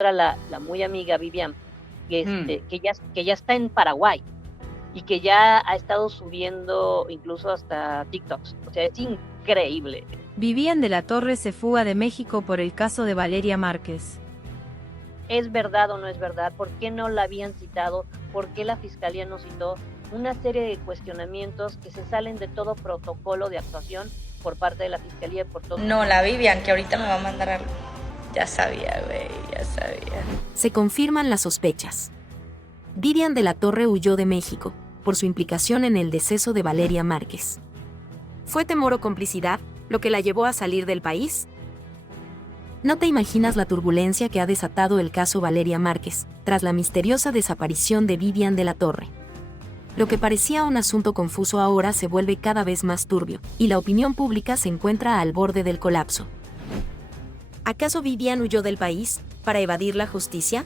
la muy amiga Vivian, Mm. que ya está en Paraguay y que ya ha estado subiendo incluso hasta TikToks. O sea, es increíble. Vivian de la Torre se fuga de México por el caso de Valeria Márquez. ¿Es verdad o no es verdad? ¿Por qué no la habían citado? ¿Por qué la Fiscalía no citó? Una serie de cuestionamientos que se salen de todo protocolo de actuación por parte de la Fiscalía y por todo. No, la Vivian, que ahorita me va a mandar algo. Ya sabía, güey, ya sabía. Se confirman las sospechas. Vivian de la Torre huyó de México por su implicación en el deceso de Valeria Márquez. ¿Fue temor o complicidad lo que la llevó a salir del país? No te imaginas la turbulencia que ha desatado el caso Valeria Márquez tras la misteriosa desaparición de Vivian de la Torre. Lo que parecía un asunto confuso ahora se vuelve cada vez más turbio, y la opinión pública se encuentra al borde del colapso. ¿Acaso Vivian huyó del país para evadir la justicia?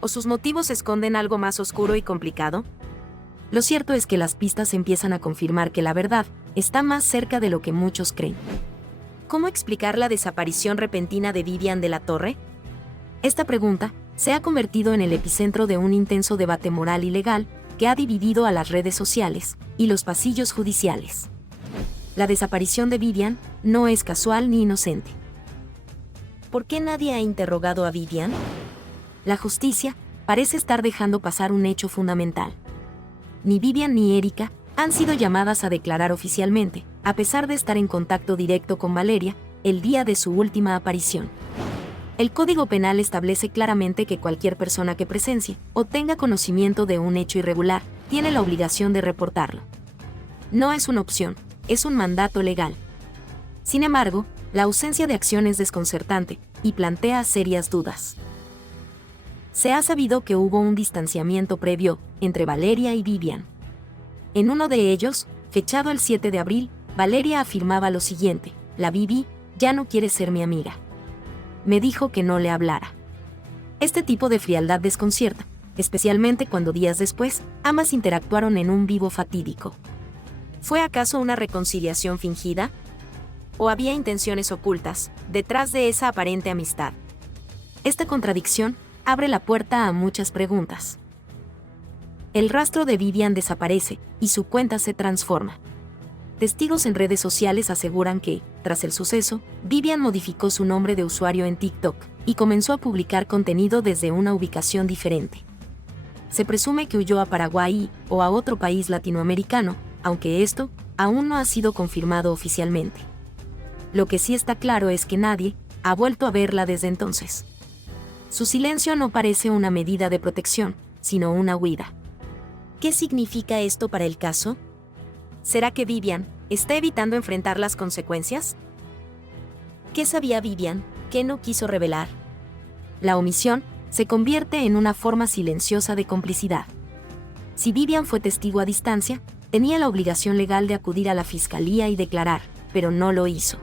¿O sus motivos esconden algo más oscuro y complicado? Lo cierto es que las pistas empiezan a confirmar que la verdad está más cerca de lo que muchos creen. ¿Cómo explicar la desaparición repentina de Vivian de la Torre? Esta pregunta se ha convertido en el epicentro de un intenso debate moral y legal que ha dividido a las redes sociales y los pasillos judiciales. La desaparición de Vivian no es casual ni inocente. ¿Por qué nadie ha interrogado a Vivian? La justicia parece estar dejando pasar un hecho fundamental. Ni Vivian ni Erika han sido llamadas a declarar oficialmente, a pesar de estar en contacto directo con Valeria el día de su última aparición. El Código Penal establece claramente que cualquier persona que presencie o tenga conocimiento de un hecho irregular tiene la obligación de reportarlo. No es una opción, es un mandato legal. Sin embargo, la ausencia de acción es desconcertante y plantea serias dudas. Se ha sabido que hubo un distanciamiento previo entre Valeria y Vivian. En uno de ellos, fechado el 7 de abril, Valeria afirmaba lo siguiente: la Vivi ya no quiere ser mi amiga. Me dijo que no le hablara. Este tipo de frialdad desconcierta, especialmente cuando días después, ambas interactuaron en un vivo fatídico. ¿Fue acaso una reconciliación fingida? ¿O había intenciones ocultas detrás de esa aparente amistad? Esta contradicción abre la puerta a muchas preguntas. El rastro de Vivian desaparece y su cuenta se transforma. Testigos en redes sociales aseguran que, tras el suceso, Vivian modificó su nombre de usuario en TikTok y comenzó a publicar contenido desde una ubicación diferente. Se presume que huyó a Paraguay o a otro país latinoamericano, aunque esto aún no ha sido confirmado oficialmente. Lo que sí está claro es que nadie ha vuelto a verla desde entonces. Su silencio no parece una medida de protección, sino una huida. ¿Qué significa esto para el caso? ¿Será que Vivian está evitando enfrentar las consecuencias? ¿Qué sabía Vivian que no quiso revelar? La omisión se convierte en una forma silenciosa de complicidad. Si Vivian fue testigo a distancia, tenía la obligación legal de acudir a la Fiscalía y declarar, pero no lo hizo.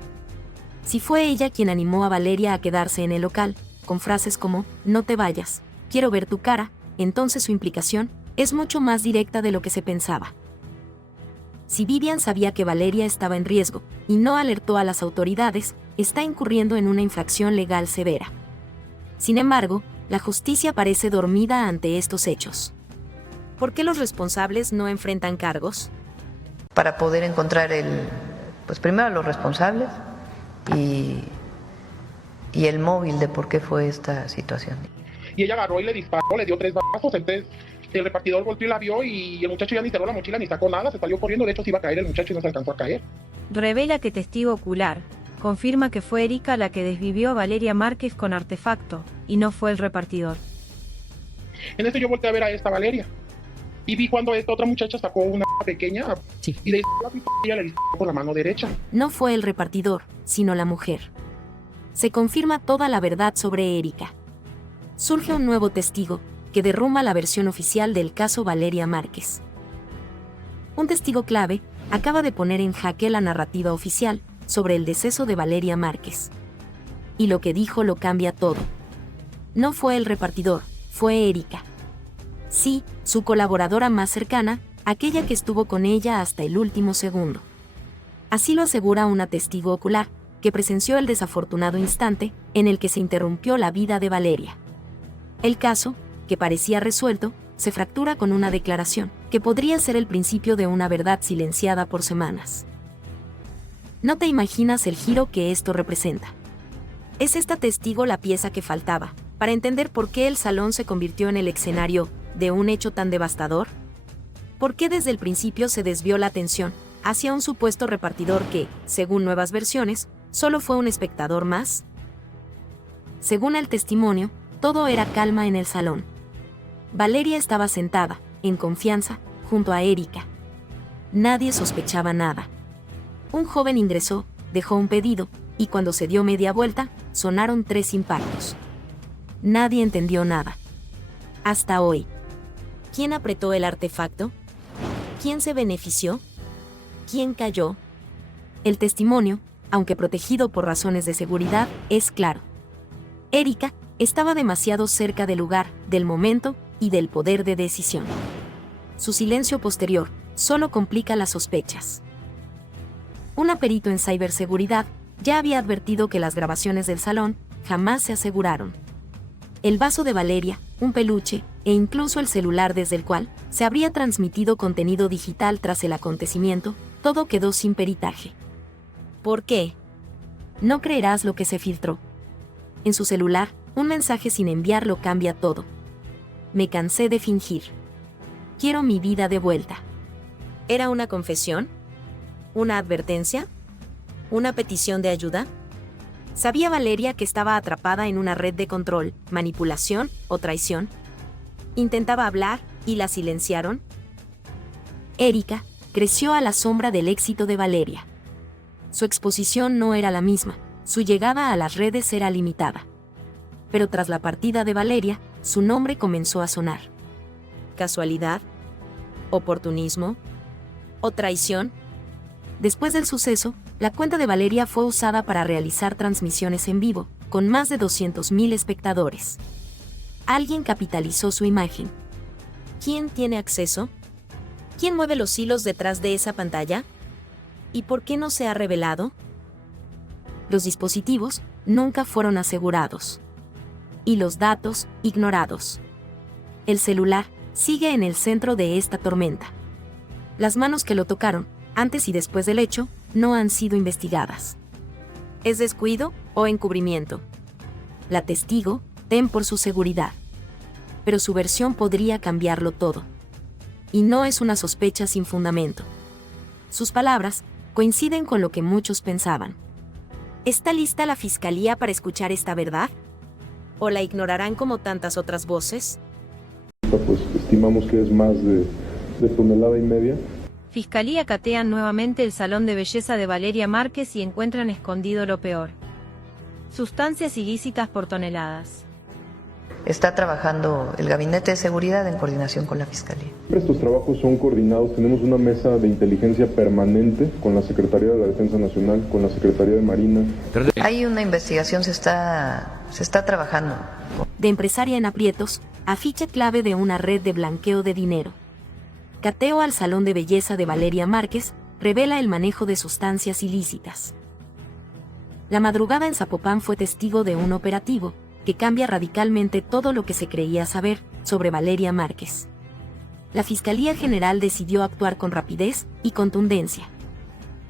Si fue ella quien animó a Valeria a quedarse en el local, con frases como, no te vayas, quiero ver tu cara, entonces su implicación es mucho más directa de lo que se pensaba. Si Vivian sabía que Valeria estaba en riesgo y no alertó a las autoridades, está incurriendo en una infracción legal severa. Sin embargo, la justicia parece dormida ante estos hechos. ¿Por qué los responsables no enfrentan cargos? Para poder encontrar pues primero a los responsables y el móvil de por qué fue esta situación. Y ella agarró y le disparó, le dio 3 balazos, entonces el repartidor volteó y la vio y el muchacho ya ni cerró la mochila ni sacó nada, se salió corriendo, de hecho se iba a caer el muchacho y no se alcanzó a caer. Revela que testigo ocular confirma que fue Erika la que desvivió a Valeria Márquez con artefacto, y no fue el repartidor. En eso yo volteé a ver a esta Valeria y vi cuando esta otra muchacha sacó una pequeña y le disparó la pistola y ella le disparó por la mano derecha. No fue el repartidor, sino la mujer. Se confirma toda la verdad sobre Erika. Surge un nuevo testigo, que derrumba la versión oficial del caso Valeria Márquez. Un testigo clave acaba de poner en jaque la narrativa oficial sobre el deceso de Valeria Márquez. Y lo que dijo lo cambia todo. No fue el repartidor, fue Erika. Sí, su colaboradora más cercana, aquella que estuvo con ella hasta el último segundo. Así lo asegura una testigo ocular, que presenció el desafortunado instante en el que se interrumpió la vida de Valeria. El caso, que parecía resuelto, se fractura con una declaración, que podría ser el principio de una verdad silenciada por semanas. No te imaginas el giro que esto representa. ¿Es esta testigo la pieza que faltaba para entender por qué el salón se convirtió en el escenario de un hecho tan devastador? ¿Por qué desde el principio se desvió la atención hacia un supuesto repartidor que, según nuevas versiones, solo fue un espectador más? Según el testimonio, todo era calma en el salón. Valeria estaba sentada, en confianza, junto a Erika. Nadie sospechaba nada. Un joven ingresó, dejó un pedido, y cuando se dio media vuelta, sonaron 3 impactos. Nadie entendió nada. Hasta hoy. ¿Quién apretó el artefacto? ¿Quién se benefició? ¿Quién cayó? El testimonio, aunque protegido por razones de seguridad, es claro. Erika estaba demasiado cerca del lugar, del momento y del poder de decisión. Su silencio posterior solo complica las sospechas. Un perito en ciberseguridad ya había advertido que las grabaciones del salón jamás se aseguraron. El vaso de Valeria, un peluche, e incluso el celular desde el cual se habría transmitido contenido digital tras el acontecimiento, todo quedó sin peritaje. ¿Por qué? No creerás lo que se filtró. En su celular, un mensaje sin enviar lo cambia todo. Me cansé de fingir. Quiero mi vida de vuelta. ¿Era una confesión? ¿Una advertencia? ¿Una petición de ayuda? ¿Sabía Valeria que estaba atrapada en una red de control, manipulación o traición? ¿Intentaba hablar y la silenciaron? Erika creció a la sombra del éxito de Valeria. Su exposición no era la misma, su llegada a las redes era limitada. Pero tras la partida de Valeria, su nombre comenzó a sonar. ¿Casualidad? ¿Oportunismo? ¿O traición? Después del suceso, la cuenta de Valeria fue usada para realizar transmisiones en vivo, con más de 200.000 espectadores. Alguien capitalizó su imagen. ¿Quién tiene acceso? ¿Quién mueve los hilos detrás de esa pantalla? ¿Y por qué no se ha revelado? Los dispositivos nunca fueron asegurados. Y los datos, ignorados. El celular sigue en el centro de esta tormenta. Las manos que lo tocaron, antes y después del hecho, no han sido investigadas. ¿Es descuido o encubrimiento? La testigo tem por su seguridad. Pero su versión podría cambiarlo todo. Y no es una sospecha sin fundamento. Sus palabras coinciden con lo que muchos pensaban. ¿Está lista la Fiscalía para escuchar esta verdad? ¿O la ignorarán como tantas otras voces? Pues estimamos que es más de 1,5 toneladas. Fiscalía catean nuevamente el salón de belleza de Valeria Márquez y encuentran escondido lo peor. Sustancias ilícitas por toneladas. Está trabajando el Gabinete de Seguridad en coordinación con la Fiscalía. Estos trabajos son coordinados, tenemos una mesa de inteligencia permanente con la Secretaría de la Defensa Nacional, con la Secretaría de Marina. Hay una investigación, se está trabajando. De empresaria en aprietos, a ficha clave de una red de blanqueo de dinero. Cateo al salón de belleza de Valeria Márquez revela el manejo de sustancias ilícitas. La madrugada en Zapopan fue testigo de un operativo que cambia radicalmente todo lo que se creía saber sobre Valeria Márquez. La Fiscalía General decidió actuar con rapidez y contundencia.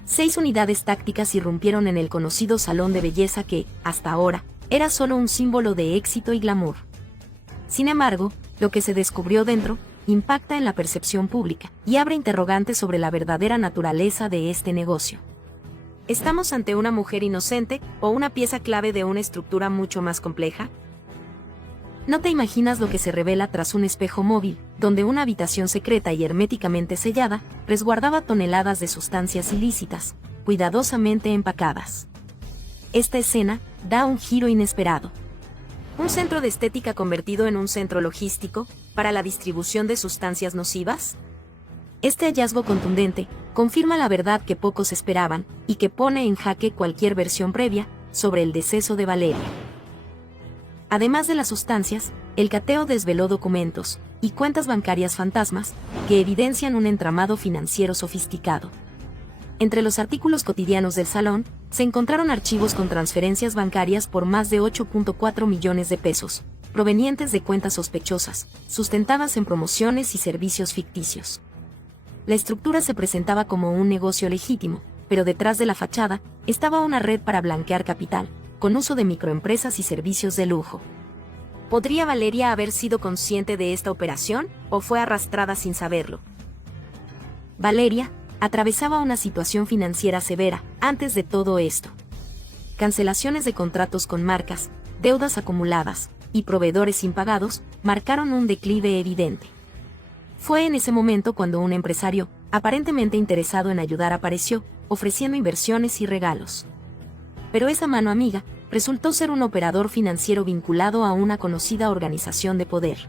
6 unidades tácticas irrumpieron en el conocido salón de belleza que, hasta ahora, era solo un símbolo de éxito y glamour. Sin embargo, lo que se descubrió dentro impacta en la percepción pública y abre interrogantes sobre la verdadera naturaleza de este negocio. ¿Estamos ante una mujer inocente o una pieza clave de una estructura mucho más compleja? No te imaginas lo que se revela tras un espejo móvil, donde una habitación secreta y herméticamente sellada resguardaba toneladas de sustancias ilícitas, cuidadosamente empacadas. Esta escena da un giro inesperado. ¿Un centro de estética convertido en un centro logístico para la distribución de sustancias nocivas? Este hallazgo contundente confirma la verdad que pocos esperaban y que pone en jaque cualquier versión previa sobre el deceso de Valeria. Además de las sustancias, el cateo desveló documentos y cuentas bancarias fantasmas que evidencian un entramado financiero sofisticado. Entre los artículos cotidianos del salón, se encontraron archivos con transferencias bancarias por más de 8.4 millones de pesos, provenientes de cuentas sospechosas, sustentadas en promociones y servicios ficticios. La estructura se presentaba como un negocio legítimo, pero detrás de la fachada estaba una red para blanquear capital, con uso de microempresas y servicios de lujo. ¿Podría Valeria haber sido consciente de esta operación, o fue arrastrada sin saberlo? Valeria atravesaba una situación financiera severa antes de todo esto. Cancelaciones de contratos con marcas, deudas acumuladas y proveedores impagados marcaron un declive evidente. Fue en ese momento cuando un empresario, aparentemente interesado en ayudar, apareció, ofreciendo inversiones y regalos. Pero esa mano amiga resultó ser un operador financiero vinculado a una conocida organización de poder.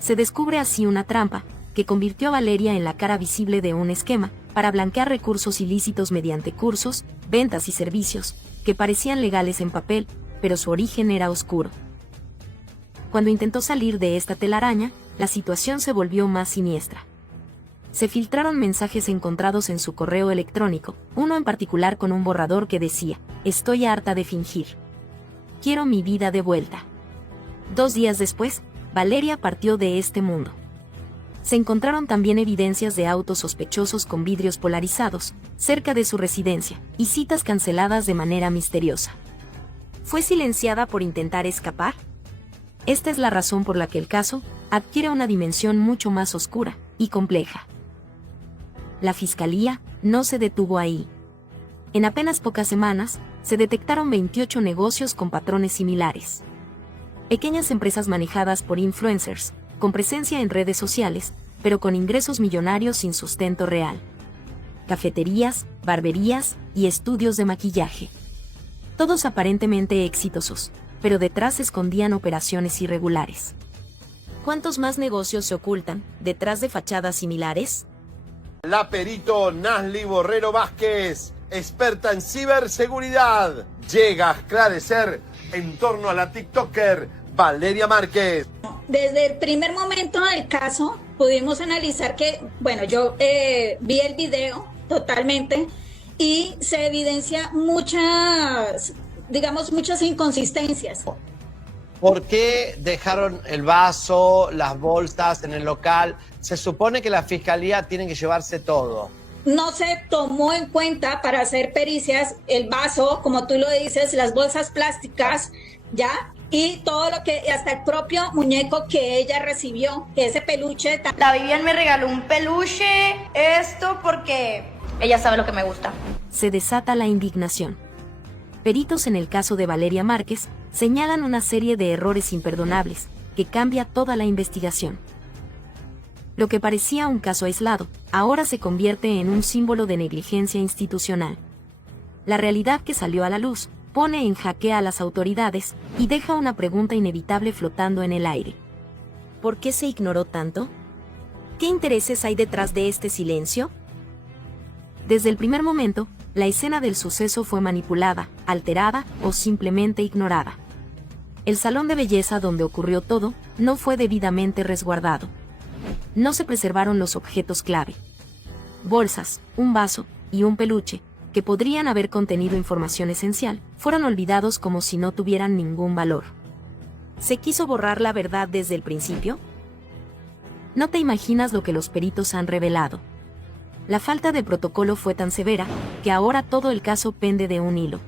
Se descubre así una trampa que convirtió a Valeria en la cara visible de un esquema para blanquear recursos ilícitos mediante cursos, ventas y servicios que parecían legales en papel, pero su origen era oscuro. Cuando intentó salir de esta telaraña, la situación se volvió más siniestra. Se filtraron mensajes encontrados en su correo electrónico, uno en particular con un borrador que decía: "Estoy harta de fingir. Quiero mi vida de vuelta". 2 días después, Valeria partió de este mundo. Se encontraron también evidencias de autos sospechosos con vidrios polarizados, cerca de su residencia, y citas canceladas de manera misteriosa. ¿Fue silenciada por intentar escapar? Esta es la razón por la que el caso adquiere una dimensión mucho más oscura y compleja. La Fiscalía no se detuvo ahí. En apenas pocas semanas, se detectaron 28 negocios con patrones similares. Pequeñas empresas manejadas por influencers, con presencia en redes sociales, pero con ingresos millonarios sin sustento real. Cafeterías, barberías y estudios de maquillaje. Todos aparentemente exitosos, pero detrás se escondían operaciones irregulares. ¿Cuántos más negocios se ocultan detrás de fachadas similares? La perito Nasli Borrero Vázquez, experta en ciberseguridad, llega a esclarecer en torno a la TikToker Valeria Márquez. Desde el primer momento del caso pudimos analizar que, bueno, yo vi el video totalmente y se evidencia muchas inconsistencias. ¿Por qué dejaron el vaso, las bolsas en el local? Se supone que la Fiscalía tiene que llevarse todo. No se tomó en cuenta para hacer pericias el vaso, como tú lo dices, las bolsas plásticas, ¿ya? Y todo lo que, hasta el propio muñeco que ella recibió, que ese peluche. La Vivian me regaló un peluche, esto porque ella sabe lo que me gusta. Se desata la indignación. Peritos en el caso de Valeria Márquez señalan una serie de errores imperdonables que cambia toda la investigación. Lo que parecía un caso aislado, ahora se convierte en un símbolo de negligencia institucional. La realidad que salió a la luz pone en jaque a las autoridades y deja una pregunta inevitable flotando en el aire. ¿Por qué se ignoró tanto? ¿Qué intereses hay detrás de este silencio? Desde el primer momento, la escena del suceso fue manipulada, alterada o simplemente ignorada. El salón de belleza donde ocurrió todo no fue debidamente resguardado. No se preservaron los objetos clave. Bolsas, un vaso y un peluche, que podrían haber contenido información esencial, fueron olvidados como si no tuvieran ningún valor. ¿Se quiso borrar la verdad desde el principio? No te imaginas lo que los peritos han revelado. La falta de protocolo fue tan severa que ahora todo el caso pende de un hilo.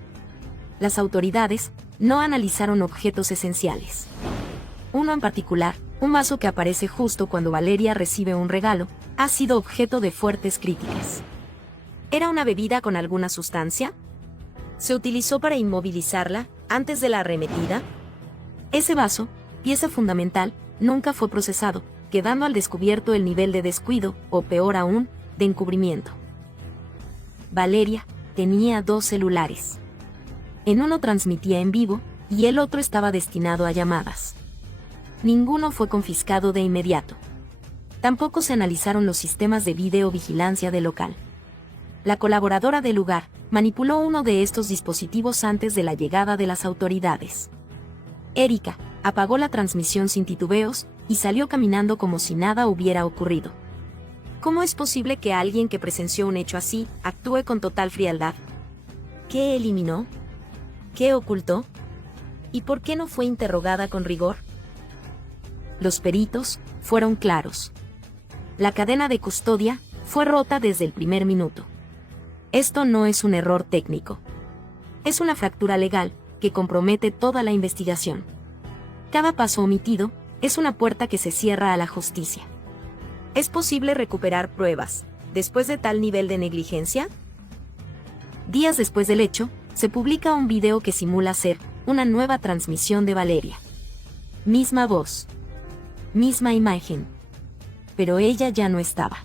Las autoridades no analizaron objetos esenciales. Uno en particular, un vaso que aparece justo cuando Valeria recibe un regalo, ha sido objeto de fuertes críticas. ¿Era una bebida con alguna sustancia? ¿Se utilizó para inmovilizarla antes de la arremetida? Ese vaso, pieza fundamental, nunca fue procesado, quedando al descubierto el nivel de descuido, o peor aún, de encubrimiento. Valeria tenía 2 celulares. En uno transmitía en vivo, y el otro estaba destinado a llamadas. Ninguno fue confiscado de inmediato. Tampoco se analizaron los sistemas de videovigilancia del local. La colaboradora del lugar manipuló uno de estos dispositivos antes de la llegada de las autoridades. Erika apagó la transmisión sin titubeos y salió caminando como si nada hubiera ocurrido. ¿Cómo es posible que alguien que presenció un hecho así actúe con total frialdad? ¿Qué eliminó? ¿Qué ocultó? ¿Y por qué no fue interrogada con rigor? los peritos fueron claros. La cadena de custodia fue rota desde el primer minuto. Esto no es un error técnico. Es una fractura legal que compromete toda la investigación. Cada paso omitido es una puerta que se cierra a la justicia. ¿Es posible recuperar pruebas después de tal nivel de negligencia? Días después del hecho, se publica un video que simula ser una nueva transmisión de Valeria. Misma voz, misma imagen, pero ella ya no estaba.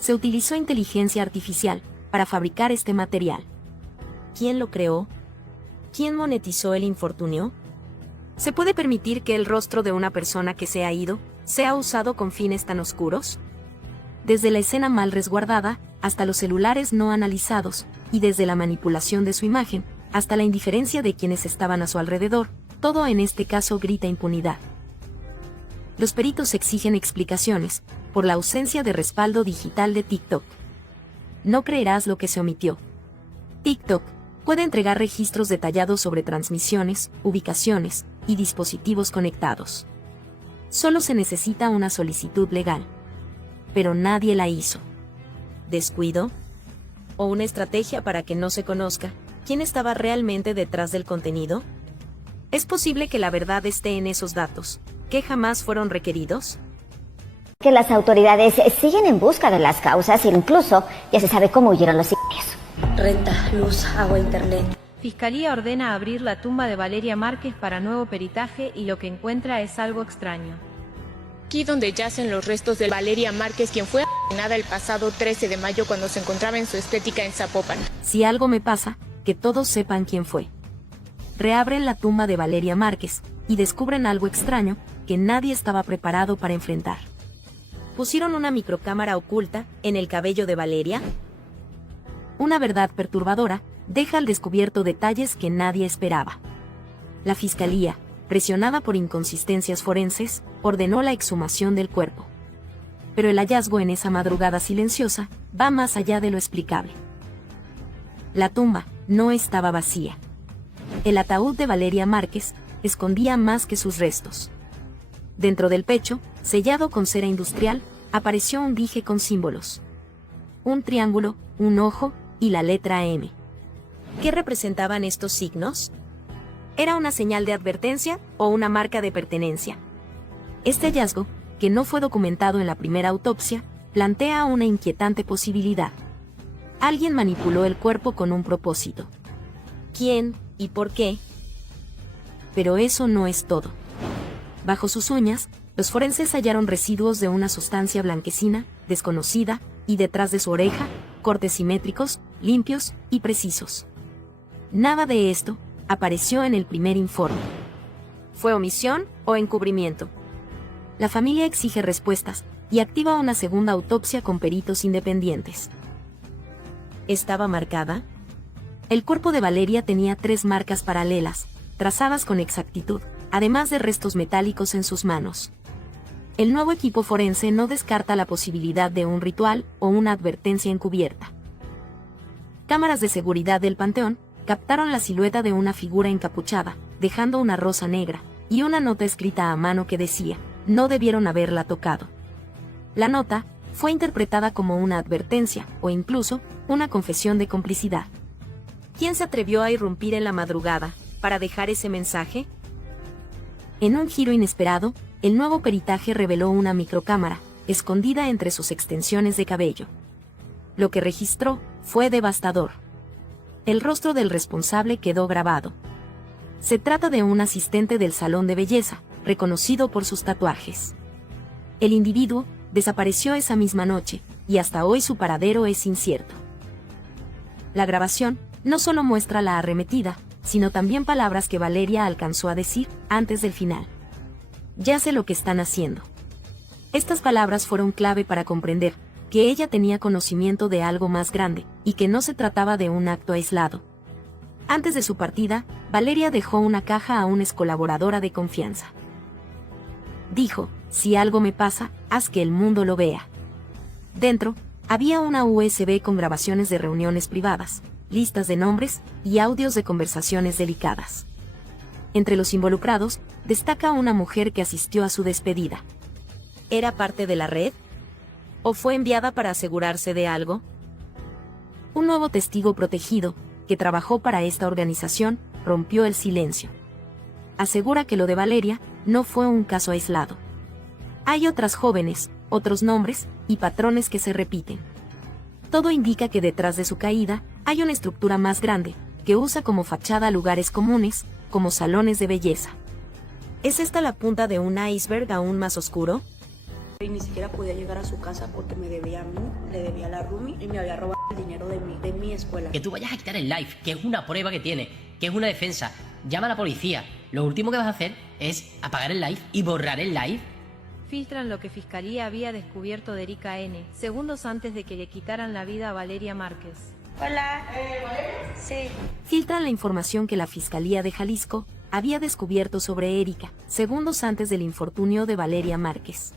Se utilizó inteligencia artificial para fabricar este material. ¿Quién lo creó? ¿Quién monetizó el infortunio? ¿Se puede permitir que el rostro de una persona que se ha ido sea usado con fines tan oscuros? Desde la escena mal resguardada hasta los celulares no analizados, y desde la manipulación de su imagen hasta la indiferencia de quienes estaban a su alrededor, todo en este caso grita impunidad. Los peritos exigen explicaciones por la ausencia de respaldo digital de TikTok. No creerás lo que se omitió. TikTok puede entregar registros detallados sobre transmisiones, ubicaciones y dispositivos conectados. Solo se necesita una solicitud legal. Pero nadie la hizo. ¿Descuido? ¿O una estrategia para que no se conozca quién estaba realmente detrás del contenido? ¿Es posible que la verdad esté en esos datos, que jamás fueron requeridos? Que las autoridades siguen en busca de las causas e incluso ya se sabe cómo huyeron los sicarios. Renta, luz, agua, internet. Fiscalía ordena abrir la tumba de Valeria Márquez para nuevo peritaje y lo que encuentra es algo extraño. Aquí donde yacen los restos de Valeria Márquez, quien fue asesinada el pasado 13 de mayo cuando se encontraba en su estética en Zapopan. Si algo me pasa, que todos sepan quién fue. Reabren la tumba de Valeria Márquez y descubren algo extraño que nadie estaba preparado para enfrentar. ¿Pusieron una microcámara oculta en el cabello de Valeria? Una verdad perturbadora deja al descubierto detalles que nadie esperaba. La Fiscalía, presionada por inconsistencias forenses, ordenó la exhumación del cuerpo. Pero el hallazgo en esa madrugada silenciosa va más allá de lo explicable. La tumba no estaba vacía. El ataúd de Valeria Márquez escondía más que sus restos. Dentro del pecho, sellado con cera industrial, apareció un dije con símbolos. Un triángulo, un ojo y la letra M. ¿Qué representaban estos signos? ¿Era una señal de advertencia o una marca de pertenencia? Este hallazgo, que no fue documentado en la primera autopsia, plantea una inquietante posibilidad. Alguien manipuló el cuerpo con un propósito. ¿Quién y por qué? Pero eso no es todo. Bajo sus uñas, los forenses hallaron residuos de una sustancia blanquecina, desconocida, y detrás de su oreja, cortes simétricos, limpios y precisos. Nada de esto apareció en el primer informe. ¿Fue omisión o encubrimiento? La familia exige respuestas y activa una segunda autopsia con peritos independientes. ¿Estaba marcada? El cuerpo de Valeria tenía 3 marcas paralelas, trazadas con exactitud, además de restos metálicos en sus manos. El nuevo equipo forense no descarta la posibilidad de un ritual o una advertencia encubierta. Cámaras de seguridad del panteón captaron la silueta de una figura encapuchada, dejando una rosa negra, y una nota escrita a mano que decía, no debieron haberla tocado. La nota fue interpretada como una advertencia, o incluso, una confesión de complicidad. ¿Quién se atrevió a irrumpir en la madrugada, para dejar ese mensaje? En un giro inesperado, el nuevo peritaje reveló una microcámara, escondida entre sus extensiones de cabello. Lo que registró fue devastador. El rostro del responsable quedó grabado. Se trata de un asistente del salón de belleza, reconocido por sus tatuajes. El individuo desapareció esa misma noche, y hasta hoy su paradero es incierto. La grabación no solo muestra la arremetida, sino también palabras que Valeria alcanzó a decir antes del final. Ya sé lo que están haciendo. Estas palabras fueron clave para comprender que ella tenía conocimiento de algo más grande, y que no se trataba de un acto aislado. Antes de su partida, Valeria dejó una caja a una excolaboradora de confianza. Dijo, si algo me pasa, haz que el mundo lo vea. Dentro, había una USB con grabaciones de reuniones privadas, listas de nombres y audios de conversaciones delicadas. Entre los involucrados, destaca una mujer que asistió a su despedida. ¿Era parte de la red? ¿O fue enviada para asegurarse de algo? Un nuevo testigo protegido, que trabajó para esta organización, rompió el silencio. Asegura que lo de Valeria no fue un caso aislado. Hay otras jóvenes, otros nombres y patrones que se repiten. Todo indica que detrás de su caída hay una estructura más grande, que usa como fachada lugares comunes, como salones de belleza. ¿Es esta la punta de un iceberg aún más oscuro? Y ni siquiera podía llegar a su casa porque me debía a mí, le debía a la roomie y me había robado el dinero de mi escuela. Que tú vayas a quitar el live, que es una prueba que tiene, que es una defensa. Llama a la policía. Lo último que vas a hacer es apagar el live y borrar el live. Filtran lo que Fiscalía había descubierto de Erika N., segundos antes de que le quitaran la vida a Valeria Márquez. Hola. Sí. Filtran la información que la Fiscalía de Jalisco había descubierto sobre Erika, segundos antes del infortunio de Valeria Márquez.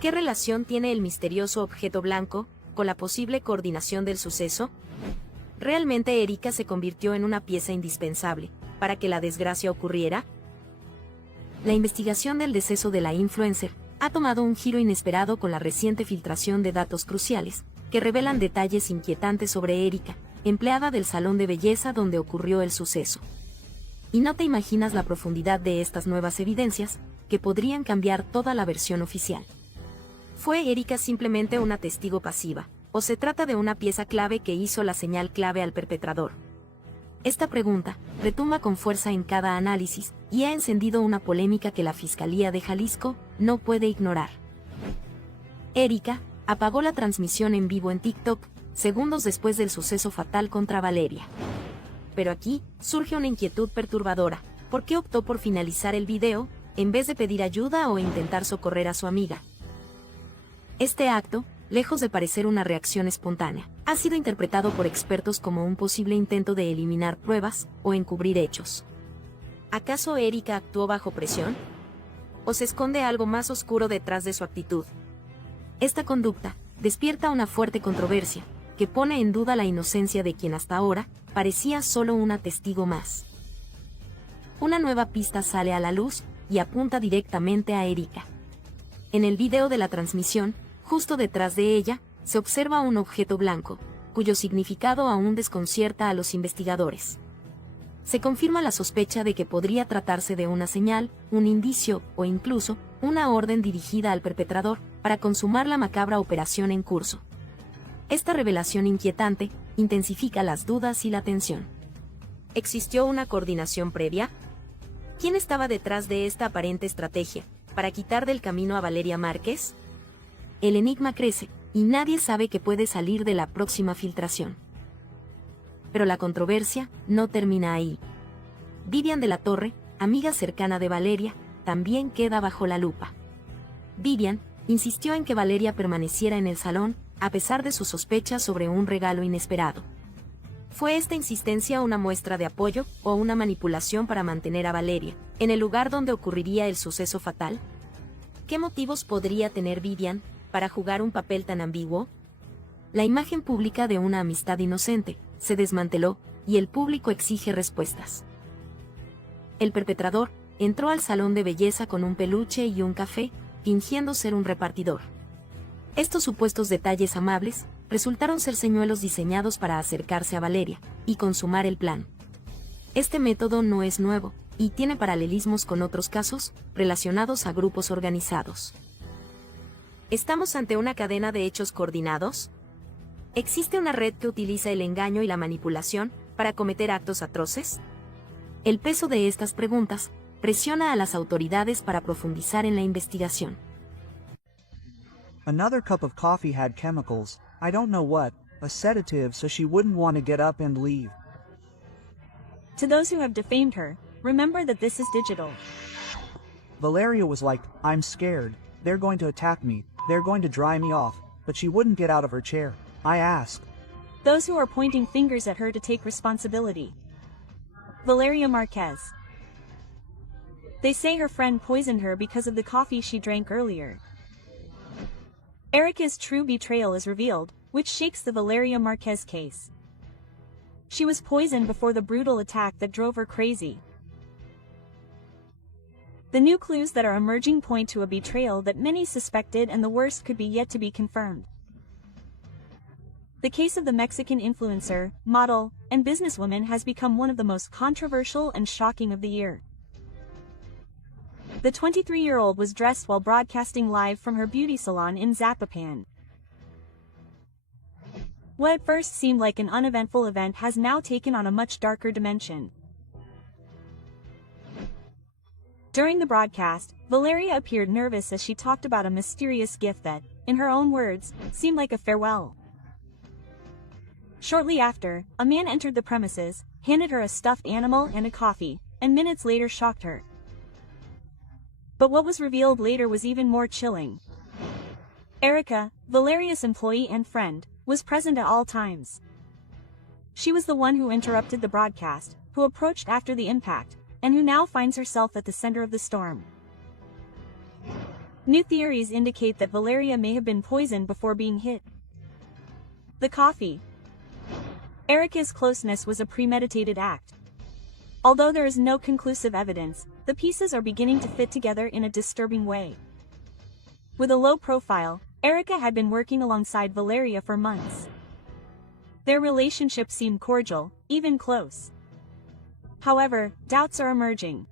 ¿Qué relación tiene el misterioso objeto blanco con la posible coordinación del suceso? ¿Realmente Erika se convirtió en una pieza indispensable para que la desgracia ocurriera? La investigación del deceso de la influencer ha tomado un giro inesperado con la reciente filtración de datos cruciales, que revelan detalles inquietantes sobre Erika, empleada del salón de belleza donde ocurrió el suceso. Y no te imaginas la profundidad de estas nuevas evidencias, que podrían cambiar toda la versión oficial. ¿Fue Erika simplemente una testigo pasiva, o se trata de una pieza clave que hizo la señal clave al perpetrador? Esta pregunta retumba con fuerza en cada análisis y ha encendido una polémica que la Fiscalía de Jalisco no puede ignorar. Erika apagó la transmisión en vivo en TikTok, segundos después del suceso fatal contra Valeria. Pero aquí surge una inquietud perturbadora. ¿Por qué optó por finalizar el video, en vez de pedir ayuda o intentar socorrer a su amiga? Este acto, lejos de parecer una reacción espontánea, ha sido interpretado por expertos como un posible intento de eliminar pruebas o encubrir hechos. ¿Acaso Erika actuó bajo presión? ¿O se esconde algo más oscuro detrás de su actitud? Esta conducta despierta una fuerte controversia, que pone en duda la inocencia de quien hasta ahora parecía solo una testigo más. Una nueva pista sale a la luz y apunta directamente a Erika. En el video de la transmisión, justo detrás de ella, se observa un objeto blanco, cuyo significado aún desconcierta a los investigadores. Se confirma la sospecha de que podría tratarse de una señal, un indicio o incluso una orden dirigida al perpetrador para consumar la macabra operación en curso. Esta revelación inquietante intensifica las dudas y la tensión. ¿Existió una coordinación previa? ¿Quién estaba detrás de esta aparente estrategia para quitar del camino a Valeria Márquez? El enigma crece, y nadie sabe qué puede salir de la próxima filtración. Pero la controversia no termina ahí. Vivian de la Torre, amiga cercana de Valeria, también queda bajo la lupa. Vivian insistió en que Valeria permaneciera en el salón, a pesar de sus sospechas sobre un regalo inesperado. ¿Fue esta insistencia una muestra de apoyo o una manipulación para mantener a Valeria en el lugar donde ocurriría el suceso fatal? ¿Qué motivos podría tener Vivian para jugar un papel tan ambiguo? La imagen pública de una amistad inocente se desmanteló y el público exige respuestas. El perpetrador entró al salón de belleza con un peluche y un café, fingiendo ser un repartidor. Estos supuestos detalles amables resultaron ser señuelos diseñados para acercarse a Valeria y consumar el plan. Este método no es nuevo y tiene paralelismos con otros casos relacionados a grupos organizados. ¿Estamos ante una cadena de hechos coordinados? ¿Existe una red que utiliza el engaño y la manipulación para cometer actos atroces? El peso de estas preguntas presiona a las autoridades para profundizar en la investigación. Another cup of coffee had chemicals, I don't know what, a sedative so she wouldn't want to get up and leave. To those who have defamed her, remember that this is digital. Valeria was like, I'm scared, they're going to attack me, they're going to dry me off, but she wouldn't get out of her chair. I asked. Those who are pointing fingers at her to take responsibility. Valeria Márquez. They say her friend poisoned her because of the coffee she drank earlier. Erica's true betrayal is revealed, which shakes the Valeria Márquez case. She was poisoned before the brutal attack that drove her crazy. The new clues that are emerging point to a betrayal that many suspected, and the worst could be yet to be confirmed. The case of the Mexican influencer, model, and businesswoman has become one of the most controversial and shocking of the year. The 23-year-old was dressed while broadcasting live from her beauty salon in Zapopan. What at first seemed like an uneventful event has now taken on a much darker dimension. During the broadcast, Valeria appeared nervous as she talked about a mysterious gift that, in her own words, seemed like a farewell. Shortly after, a man entered the premises, handed her a stuffed animal and a coffee, and minutes later shocked her. But what was revealed later was even more chilling. Erica, Valeria's employee and friend, was present at all times. She was the one who interrupted the broadcast, who approached after the impact, and who now finds herself at the center of the storm. New theories indicate that Valeria may have been poisoned before being hit. The coffee. Erica's closeness was a premeditated act. Although there is no conclusive evidence, the pieces are beginning to fit together in a disturbing way. With a low profile, Erica had been working alongside Valeria for months. Their relationship seemed cordial, even close. However, doubts are emerging.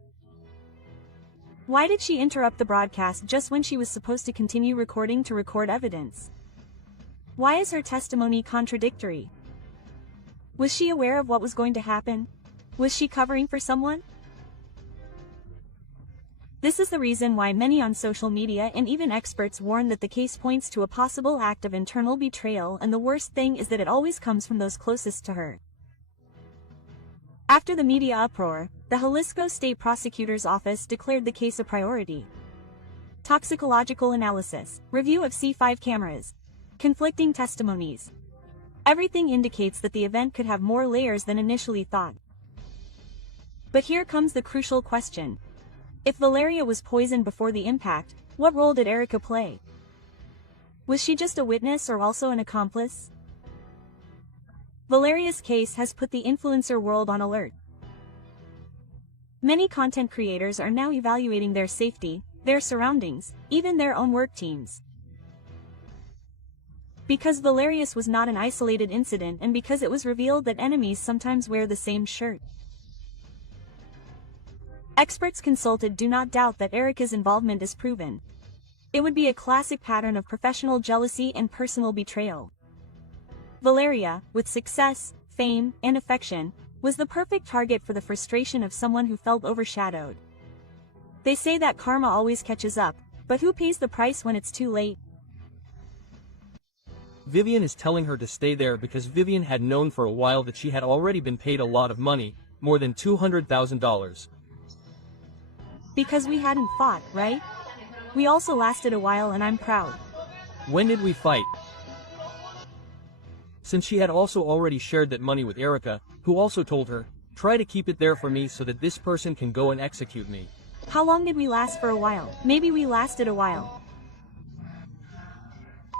Why did she interrupt the broadcast just when she was supposed to continue recording to record evidence? Why is her testimony contradictory? Was she aware of what was going to happen? Was she covering for someone? This is the reason why many on social media and even experts warn that the case points to a possible act of internal betrayal, and the worst thing is that it always comes from those closest to her. After the media uproar, the Jalisco State Prosecutor's Office declared the case a priority. Toxicological analysis, review of C5 cameras, conflicting testimonies. Everything indicates that the event could have more layers than initially thought. But here comes the crucial question. If Valeria was poisoned before the impact, what role did Erica play? Was she just a witness or also an accomplice? Valeria's case has put the influencer world on alert. Many content creators are now evaluating their safety, their surroundings, even their own work teams. Because Valeria's was not an isolated incident, and because it was revealed that enemies sometimes wear the same shirt. Experts consulted do not doubt that Erica's involvement is proven. It would be a classic pattern of professional jealousy and personal betrayal. Valeria, with success, fame, and affection, was the perfect target for the frustration of someone who felt overshadowed. They say that karma always catches up, but who pays the price when it's too late? Vivian is telling her to stay there because Vivian had known for a while that she had already been paid a lot of money, more than $200,000. Because we hadn't fought, right? We also lasted a while, and I'm proud. When did we fight? Since she had also already shared that money with Erica, who also told her, try to keep it there for me so that this person can go and execute me. How long did we last for a while? Maybe we lasted a while.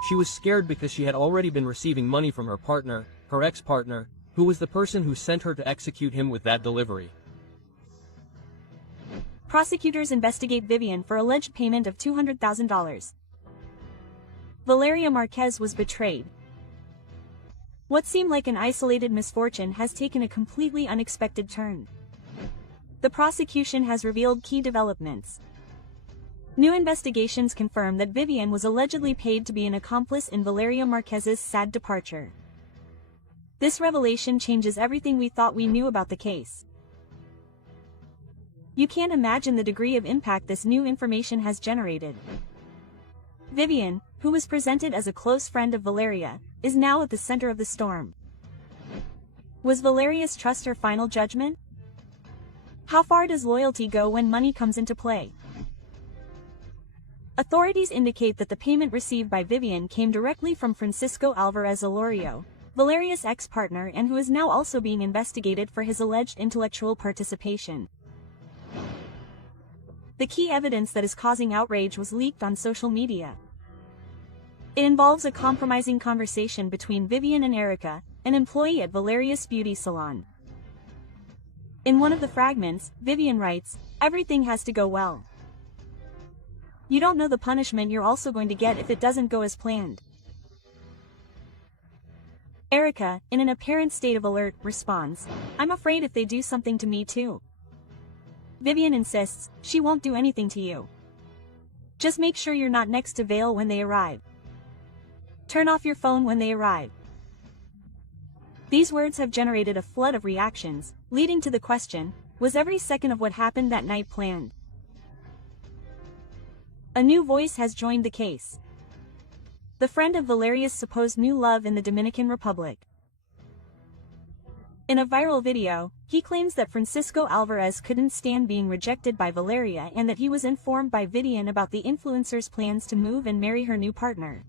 She was scared because she had already been receiving money from her partner, her ex-partner, who was the person who sent her to execute him with that delivery. Prosecutors investigate Vivian for alleged payment of $200,000. Valeria Márquez was betrayed. What seemed like an isolated misfortune has taken a completely unexpected turn. The prosecution has revealed key developments. New investigations confirm that Vivian was allegedly paid to be an accomplice in Valeria Márquez's sad departure. This revelation changes everything we thought we knew about the case. You can't imagine the degree of impact this new information has generated. Vivian, who was presented as a close friend of Valeria, is now at the center of the storm. Was Valeria's trust her final judgment? How far does loyalty go when money comes into play? Authorities indicate that the payment received by Vivian came directly from Francisco Alvarez Alorio, Valeria's ex-partner, and who is now also being investigated for his alleged intellectual participation. The key evidence that is causing outrage was leaked on social media. It involves a compromising conversation between Vivian and Erica, an employee at Valeria's beauty salon. In one of the fragments, Vivian writes, "Everything has to go well. You don't know the punishment you're also going to get if it doesn't go as planned. Erica, in an apparent state of alert, responds, I'm afraid if they do something to me too. Vivian insists, she won't do anything to you. Just make sure you're not next to Vale when they arrive. Turn off your phone when they arrive. These words have generated a flood of reactions, leading to the question, was every second of what happened that night planned? A new voice has joined the case. The friend of Valeria's supposed new love in the Dominican Republic. In a viral video, he claims that Francisco Alvarez couldn't stand being rejected by Valeria and that he was informed by Vivian about the influencer's plans to move and marry her new partner.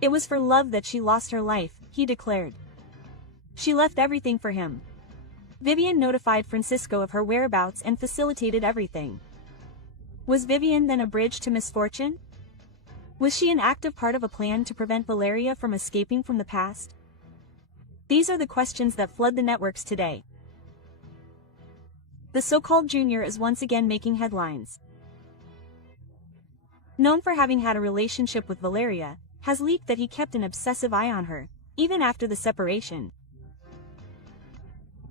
It was for love that she lost her life, he declared. She left everything for him. Vivian notified Francisco of her whereabouts and facilitated everything. Was Vivian then a bridge to misfortune? Was she an active part of a plan to prevent Valeria from escaping from the past? These are the questions that flood the networks today. The so-called Junior is once again making headlines. Known for having had a relationship with Valeria, has leaked that he kept an obsessive eye on her, even after the separation.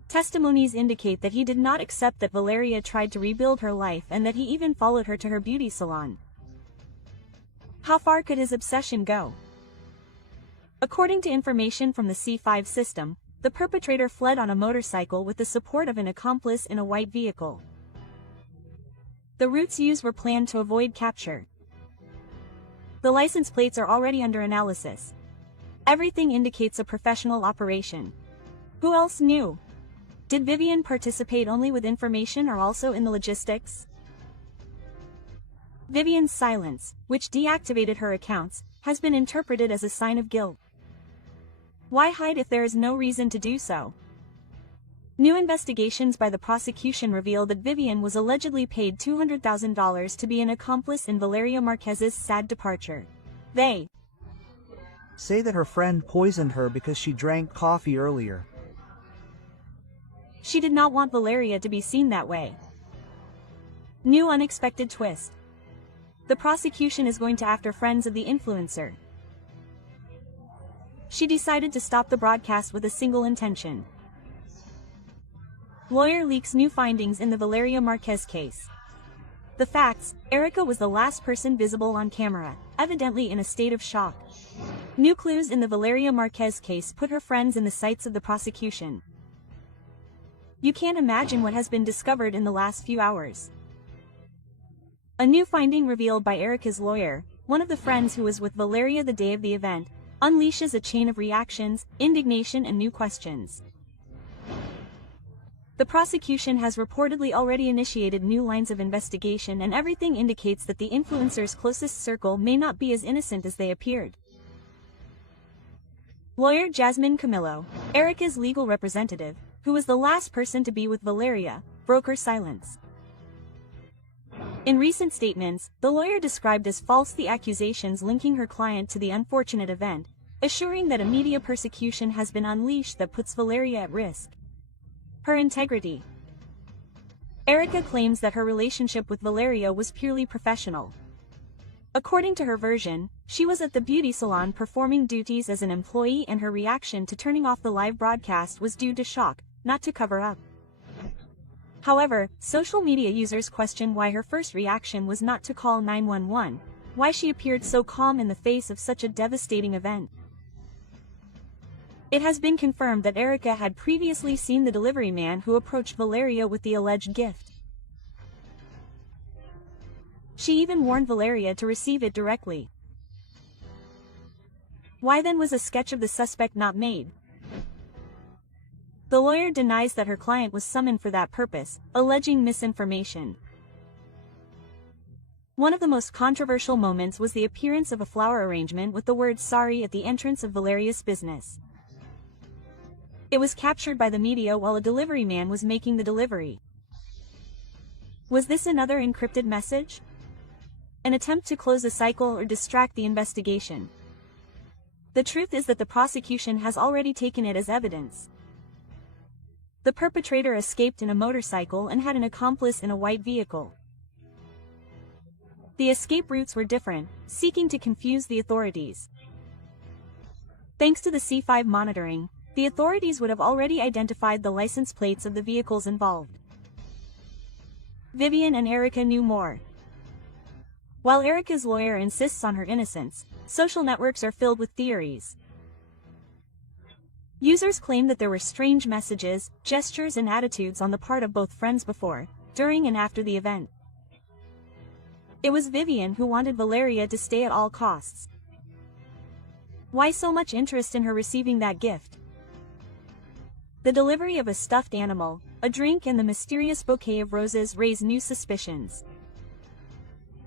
Testimonies indicate that he did not accept that Valeria tried to rebuild her life and that he even followed her to her beauty salon. How far could his obsession go? According to information from the C5 system, the perpetrator fled on a motorcycle with the support of an accomplice in a white vehicle. The routes used were planned to avoid capture. The license plates are already under analysis. Everything indicates a professional operation. Who else knew? Did Vivian participate only with information or also in the logistics? Vivian's silence, which deactivated her accounts, has been interpreted as a sign of guilt. Why hide if there is no reason to do so? New investigations by the prosecution reveal that Vivian was allegedly paid $200,000 to be an accomplice in Valeria Márquez's sad departure. They say that her friend poisoned her because she drank coffee earlier. She did not want Valeria to be seen that way. New unexpected twist. The prosecution is going to after friends of the influencer. She decided to stop the broadcast with a single intention. Lawyer leaks new findings in the Valeria Márquez case. The facts: Erica was the last person visible on camera, evidently in a state of shock. New clues in the Valeria Márquez case put her friends in the sights of the prosecution. You can't imagine what has been discovered in the last few hours. A new finding revealed by Erica's lawyer, one of the friends who was with Valeria the day of the event, unleashes a chain of reactions, indignation and new questions. The prosecution has reportedly already initiated new lines of investigation, and everything indicates that the influencer's closest circle may not be as innocent as they appeared. Lawyer Jasmine Camillo, Erica's legal representative, who was the last person to be with Valeria, broke her silence. In recent statements, the lawyer described as false the accusations linking her client to the unfortunate event, assuring that a media persecution has been unleashed that puts Valeria at risk. Her integrity. Erica claims that her relationship with Valeria was purely professional. According to her version, she was at the beauty salon performing duties as an employee, and her reaction to turning off the live broadcast was due to shock, not to cover up. However, social media users question why her first reaction was not to call 911, why she appeared so calm in the face of such a devastating event. It has been confirmed that Erica had previously seen the delivery man who approached Valeria with the alleged gift. She even warned Valeria to receive it directly. Why then was a sketch of the suspect not made? The lawyer denies that her client was summoned for that purpose, alleging misinformation. One of the most controversial moments was the appearance of a flower arrangement with the word "sorry" at the entrance of Valeria's business. It was captured by the media while a delivery man was making the delivery. Was this another encrypted message? An attempt to close a cycle or distract the investigation? The truth is that the prosecution has already taken it as evidence. The perpetrator escaped in a motorcycle and had an accomplice in a white vehicle. The escape routes were different, seeking to confuse the authorities. Thanks to the C5 monitoring, the authorities would have already identified the license plates of the vehicles involved. Vivian and Erica knew more. While Erica's lawyer insists on her innocence, social networks are filled with theories. Users claim that there were strange messages, gestures and attitudes on the part of both friends before, during and after the event. It was Vivian who wanted Valeria to stay at all costs. Why so much interest in her receiving that gift? The delivery of a stuffed animal, a drink and the mysterious bouquet of roses raise new suspicions.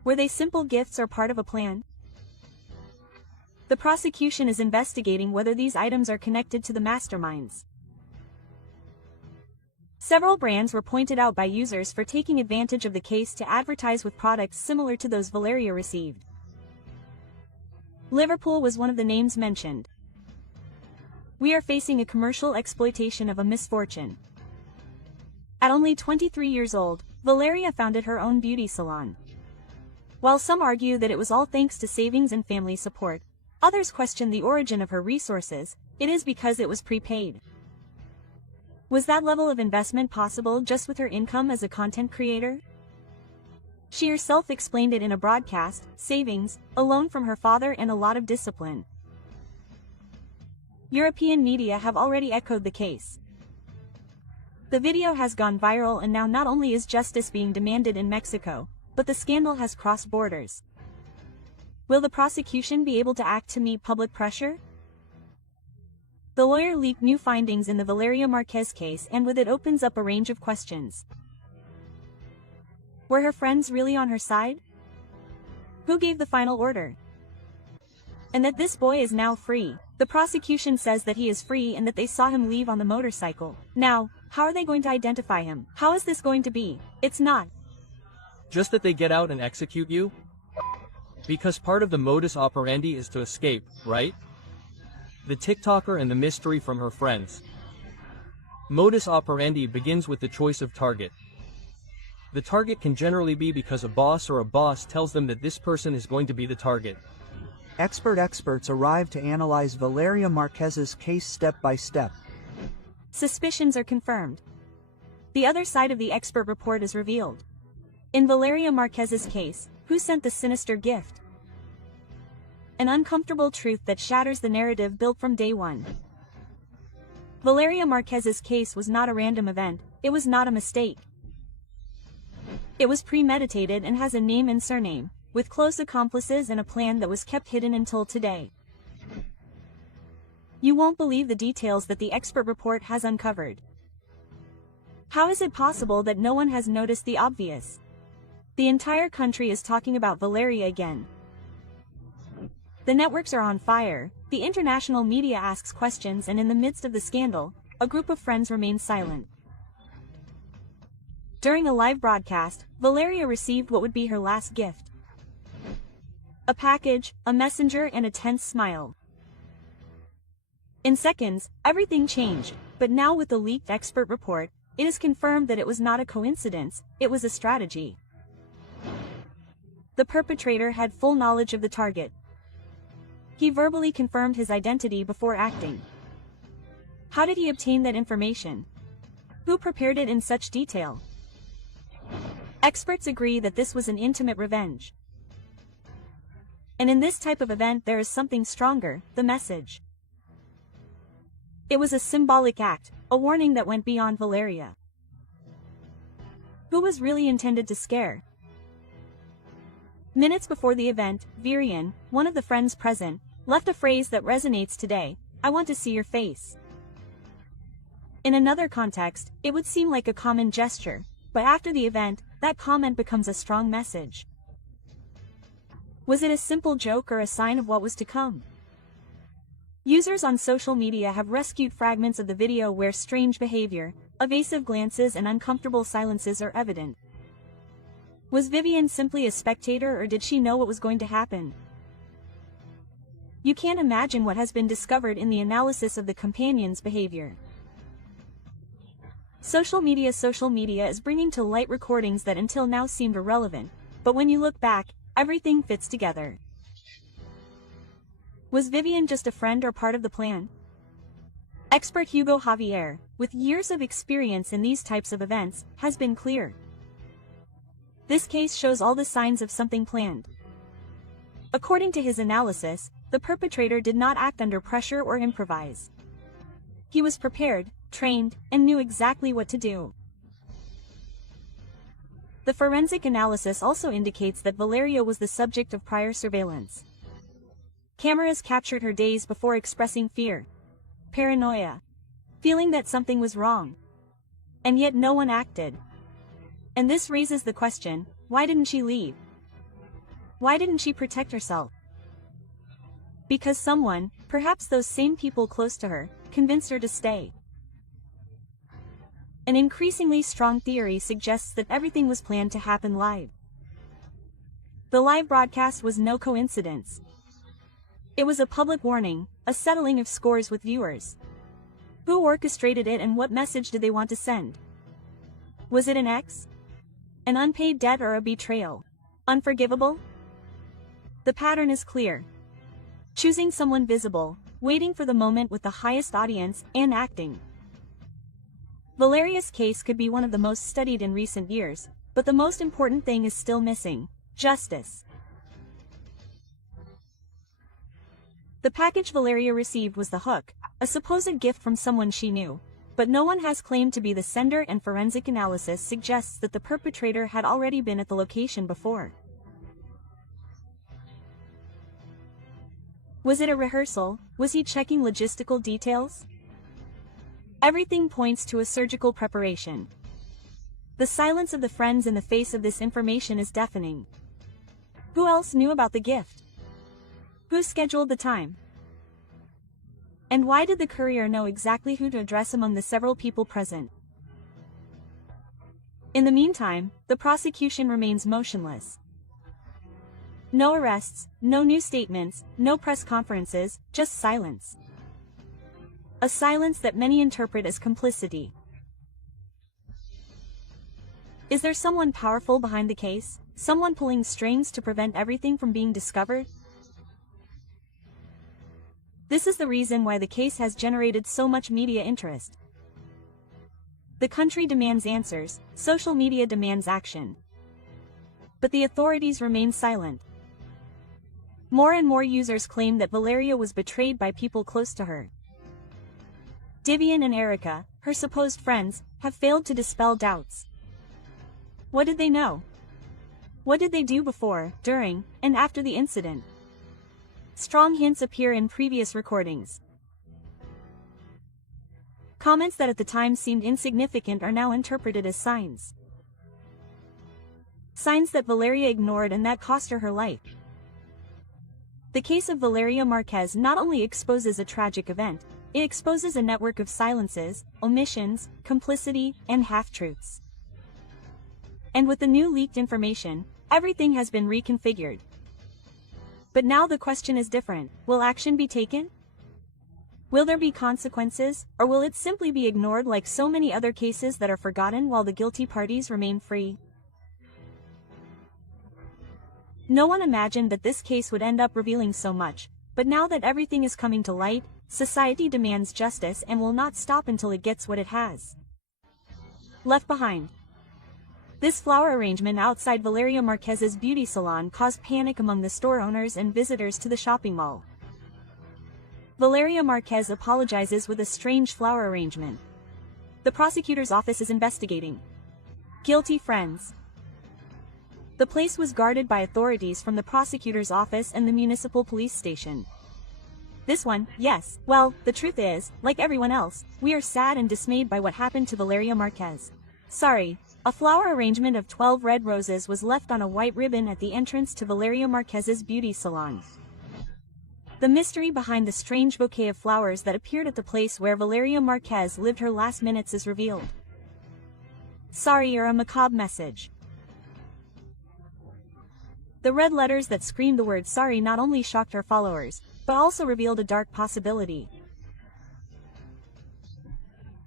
Were they simple gifts or part of a plan? The prosecution is investigating whether these items are connected to the masterminds. Several brands were pointed out by users for taking advantage of the case to advertise with products similar to those Valeria received. Liverpool was one of the names mentioned. We are facing a commercial exploitation of a misfortune. At only 23 years old, Valeria founded her own beauty salon. While some argue that it was all thanks to savings and family support, others question the origin of her resources. It is because it was prepaid. Was that level of investment possible just with her income as a content creator? She herself explained it in a broadcast: savings, a loan from her father and a lot of discipline. European media have already echoed the case. The video has gone viral and now not only is justice being demanded in Mexico, but the scandal has crossed borders. Will the prosecution be able to act to meet public pressure? The lawyer leaked new findings in the Valeria Márquez case, and with it opens up a range of questions. Were her friends really on her side? Who gave the final order? And that this boy is now free. The prosecution says that he is free and that they saw him leave on the motorcycle. Now, how are they going to identify him? How is this going to be? It's not just that they get out and execute you? Because part of the modus operandi is to escape, right? The TikToker and the mystery from her friends. Modus operandi begins with the choice of target. The target can generally be because a boss tells them that this person is going to be the target. Experts arrive to analyze Valeria Márquez's case step by step. Suspicions are confirmed. The other side of the expert report is revealed. In Valeria Márquez's case, who sent the sinister gift? An uncomfortable truth that shatters the narrative built from day one. Valeria Márquez's case was not a random event. It was not a mistake. It was premeditated and has a name and surname, with close accomplices and a plan that was kept hidden until today. You won't believe the details that the expert report has uncovered. How is it possible that no one has noticed the obvious? The entire country is talking about Valeria again. The networks are on fire, the international media asks questions, and in the midst of the scandal, a group of friends remains silent. During a live broadcast, Valeria received what would be her last gift. A package, a messenger, and a tense smile. In seconds, everything changed, but now with the leaked expert report, it is confirmed that it was not a coincidence, it was a strategy. The perpetrator had full knowledge of the target. He verbally confirmed his identity before acting. How did he obtain that information? Who prepared it in such detail? Experts agree that this was an intimate revenge. And in this type of event there is something stronger, the message. It was a symbolic act, a warning that went beyond Valeria. Who was really intended to scare? Minutes before the event, Vivian, one of the friends present, left a phrase that resonates today: "I want to see your face." In another context, it would seem like a common gesture, but after the event, that comment becomes a strong message. Was it a simple joke or a sign of what was to come? Users on social media have rescued fragments of the video where strange behavior, evasive glances and uncomfortable silences are evident. Was Vivian simply a spectator, or did she know what was going to happen? You can't imagine what has been discovered in the analysis of the companion's behavior. Social media is bringing to light recordings that until now seemed irrelevant, but when you look back, everything fits together. Was Vivian just a friend or part of the plan? Expert Hugo Javier, with years of experience in these types of events, has been clear. This case shows all the signs of something planned. According to his analysis, the perpetrator did not act under pressure or improvise. He was prepared, trained, and knew exactly what to do. The forensic analysis also indicates that Valeria was the subject of prior surveillance. Cameras captured her days before expressing fear, paranoia, feeling that something was wrong. And yet no one acted. And this raises the question, why didn't she leave? Why didn't she protect herself? Because someone, perhaps those same people close to her, convinced her to stay. An increasingly strong theory suggests that everything was planned to happen live. The live broadcast was no coincidence. It was a public warning, a settling of scores with viewers. Who orchestrated it and what message did they want to send? Was it an ex? An unpaid debt or a betrayal? Unforgivable? The pattern is clear. Choosing someone visible, waiting for the moment with the highest audience, and acting. Valeria's case could be one of the most studied in recent years, but the most important thing is still missing: justice. The package Valeria received was the hook, a supposed gift from someone she knew, but no one has claimed to be the sender, and forensic analysis suggests that the perpetrator had already been at the location before. Was it a rehearsal? Was he checking logistical details? Everything points to a surgical preparation. The silence of the friends in the face of this information is deafening. Who else knew about the gift? Who scheduled the time? And why did the courier know exactly who to address among the several people present? In the meantime, the prosecution remains motionless. No arrests, no new statements, no press conferences, just silence. A silence that many interpret as complicity. Is there someone powerful behind the case? Someone pulling strings to prevent everything from being discovered? This is the reason why the case has generated so much media interest. The country demands answers, social media demands action. But the authorities remain silent. More and more users claim that Valeria was betrayed by people close to her. Vivian and Erica, her supposed friends, have failed to dispel doubts. What did they know? What did they do before, during, and after the incident? Strong hints appear in previous recordings. Comments that at the time seemed insignificant are now interpreted as signs. Signs that Valeria ignored and that cost her her life. The case of Valeria Márquez not only exposes a tragic event, it exposes a network of silences, omissions, complicity, and half-truths. And with the new leaked information, everything has been reconfigured. But now the question is different. Will action be taken? Will there be consequences, or will it simply be ignored like so many other cases that are forgotten while the guilty parties remain free? No one imagined that this case would end up revealing so much, but now that everything is coming to light, society demands justice and will not stop until it gets what it has. Left behind. This flower arrangement outside Valeria Márquez's beauty salon caused panic among the store owners and visitors to the shopping mall. Valeria Márquez apologizes with a strange flower arrangement. The prosecutor's office is investigating. Guilty friends. The place was guarded by authorities from the prosecutor's office and the municipal police station. This one, yes. Well, the truth is, like everyone else, we are sad and dismayed by what happened to Valeria Márquez. Sorry. A flower arrangement of 12 red roses was left on a white ribbon at the entrance to Valeria Márquez's beauty salon. The mystery behind the strange bouquet of flowers that appeared at the place where Valeria Márquez lived her last minutes is revealed. Sorry, or a macabre message. The red letters that screamed the word sorry not only shocked her followers, but also revealed a dark possibility.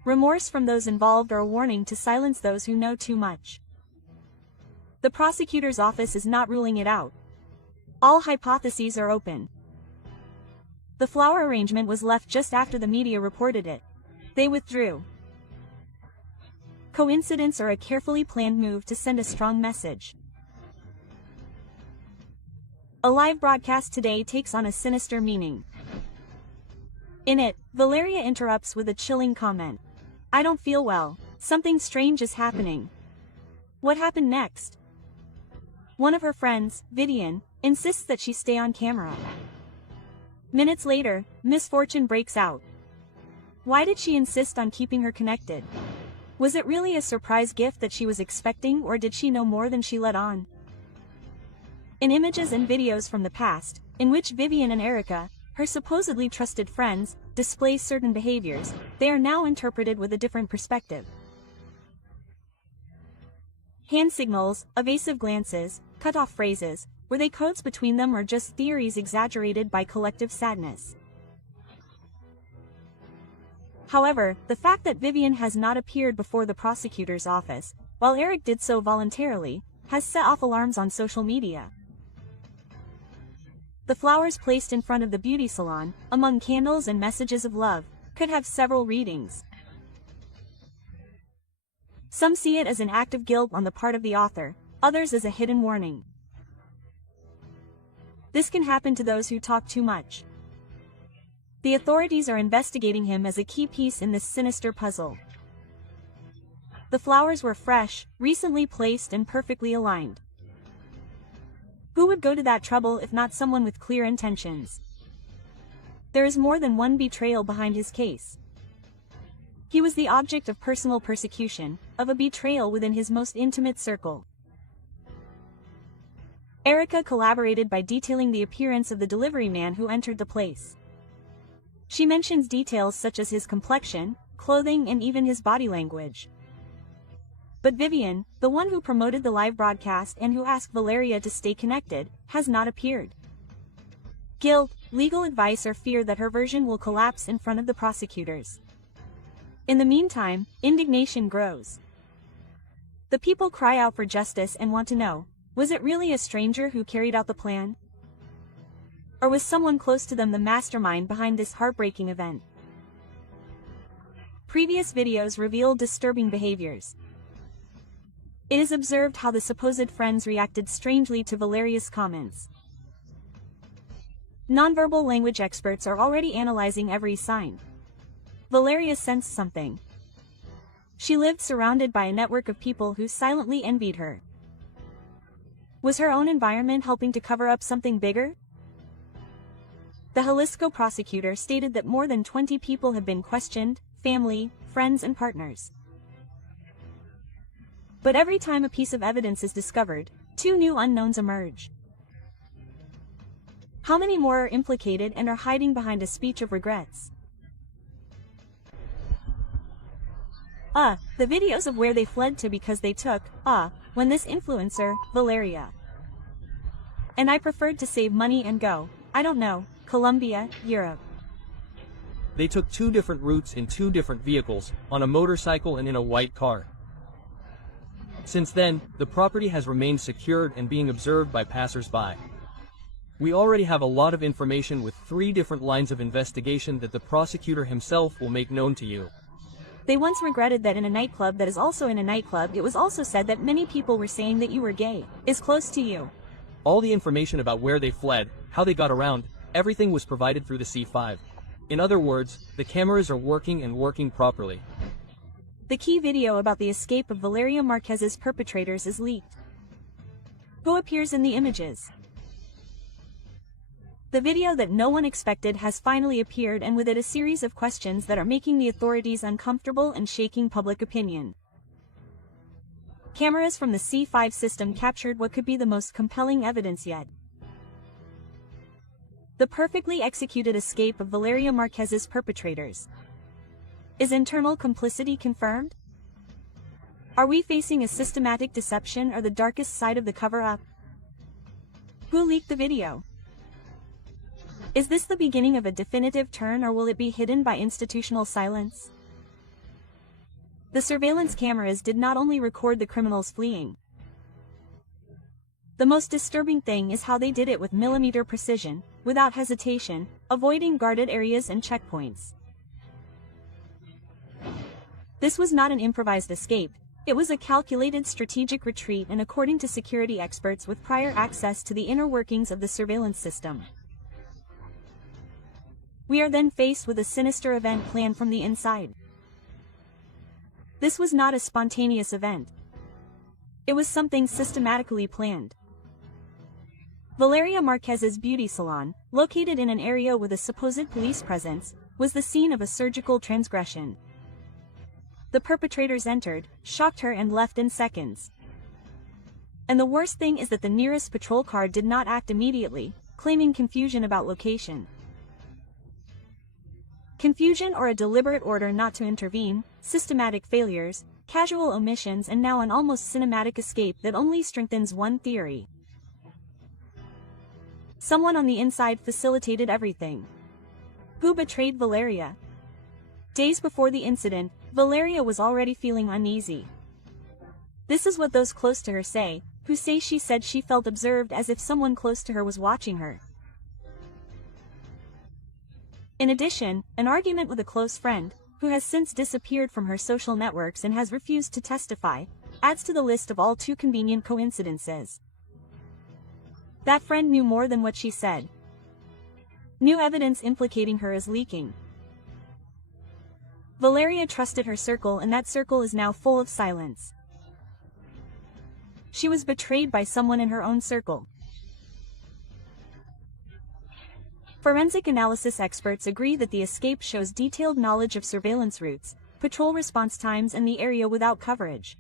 Remorse from those involved or a warning to silence those who know too much. The prosecutor's office is not ruling it out, All hypotheses are open. The flower arrangement was left just after the media reported it. They withdrew. Coincidence or a carefully planned move to send a strong message? A live broadcast today takes on a sinister meaning. In it, Valeria interrupts with a chilling comment. "I don't feel well. Something strange is happening." What happened next? One of her friends, Vivian, insists that she stay on camera. Minutes later, misfortune breaks out. Why did she insist on keeping her connected? Was it really a surprise gift that she was expecting, or did she know more than she let on? In images and videos from the past, in which Vivian and Erica, her supposedly trusted friends, display certain behaviors, they are now interpreted with a different perspective. Hand signals, evasive glances, cut-off phrases, were they codes between them or just theories exaggerated by collective sadness? However, the fact that Vivian has not appeared before the prosecutor's office, while Eric did so voluntarily, has set off alarms on social media. The flowers placed in front of the beauty salon, among candles and messages of love, could have several readings. Some see it as an act of guilt on the part of the author, others as a hidden warning. This can happen to those who talk too much. The authorities are investigating him as a key piece in this sinister puzzle. The flowers were fresh, recently placed and perfectly aligned. Who would go to that trouble if not someone with clear intentions? There is more than one betrayal behind his case. He was the object of personal persecution, of a betrayal within his most intimate circle. Erica collaborated by detailing the appearance of the delivery man who entered the place. She mentions details such as his complexion, clothing and even his body language. But Vivian, the one who promoted the live broadcast and who asked Valeria to stay connected, has not appeared. Guilt, legal advice or fear that her version will collapse in front of the prosecutors. In the meantime, indignation grows. The people cry out for justice and want to know, was it really a stranger who carried out the plan? Or was someone close to them the mastermind behind this heartbreaking event? Previous videos reveal disturbing behaviors. It is observed how the supposed friends reacted strangely to Valeria's comments. Nonverbal language experts are already analyzing every sign. Valeria sensed something. She lived surrounded by a network of people who silently envied her. Was her own environment helping to cover up something bigger? The Jalisco prosecutor stated that more than 20 people have been questioned, family, friends and partners. But every time a piece of evidence is discovered, two new unknowns emerge. How many more are implicated and are hiding behind a speech of regrets? The videos of where they fled to because they took, when this influencer, Valeria. And I preferred to save money and go, I don't know, Colombia, Europe. They took two different routes in two different vehicles, on a motorcycle and in a white car. Since then, the property has remained secured and being observed by passers-by. We already have a lot of information with 3 different lines of investigation that the prosecutor himself will make known to you. They once regretted that in a nightclub that is also in a nightclub it was also said that many people were saying that you were gay, is close to you. All the information about where they fled, how they got around, everything was provided through the C5. In other words, the cameras are working and working properly. The key video about the escape of Valeria Márquez's perpetrators is leaked. Who appears in the images? The video that no one expected has finally appeared, and with it a series of questions that are making the authorities uncomfortable and shaking public opinion. Cameras from the C5 system captured what could be the most compelling evidence yet. The perfectly executed escape of Valeria Márquez's perpetrators. Is internal complicity confirmed? Are we facing a systematic deception or the darkest side of the cover-up? Who leaked the video? Is this the beginning of a definitive turn, or will it be hidden by institutional silence? The surveillance cameras did not only record the criminals fleeing. The most disturbing thing is how they did it with millimeter precision, without hesitation, avoiding guarded areas and checkpoints. This was not an improvised escape, it was a calculated strategic retreat, and according to security experts with prior access to the inner workings of the surveillance system. We are then faced with a sinister event planned from the inside. This was not a spontaneous event. It was something systematically planned. Valeria Márquez's beauty salon, located in an area with a supposed police presence, was the scene of a surgical transgression. The perpetrators entered, shocked her, and left in seconds. And the worst thing is that the nearest patrol car did not act immediately, claiming confusion about location. Confusion or a deliberate order not to intervene, systematic failures, casual omissions, and now an almost cinematic escape that only strengthens one theory. Someone on the inside facilitated everything. Who betrayed Valeria? Days before the incident, Valeria was already feeling uneasy. This is what those close to her say, who say she said she felt observed, as if someone close to her was watching her. In addition, an argument with a close friend, who has since disappeared from her social networks and has refused to testify, adds to the list of all too convenient coincidences. That friend knew more than what she said. New evidence implicating her is leaking. Valeria trusted her circle, and that circle is now full of silence. She was betrayed by someone in her own circle. Forensic analysis experts agree that the escape shows detailed knowledge of surveillance routes, patrol response times, and the area without coverage.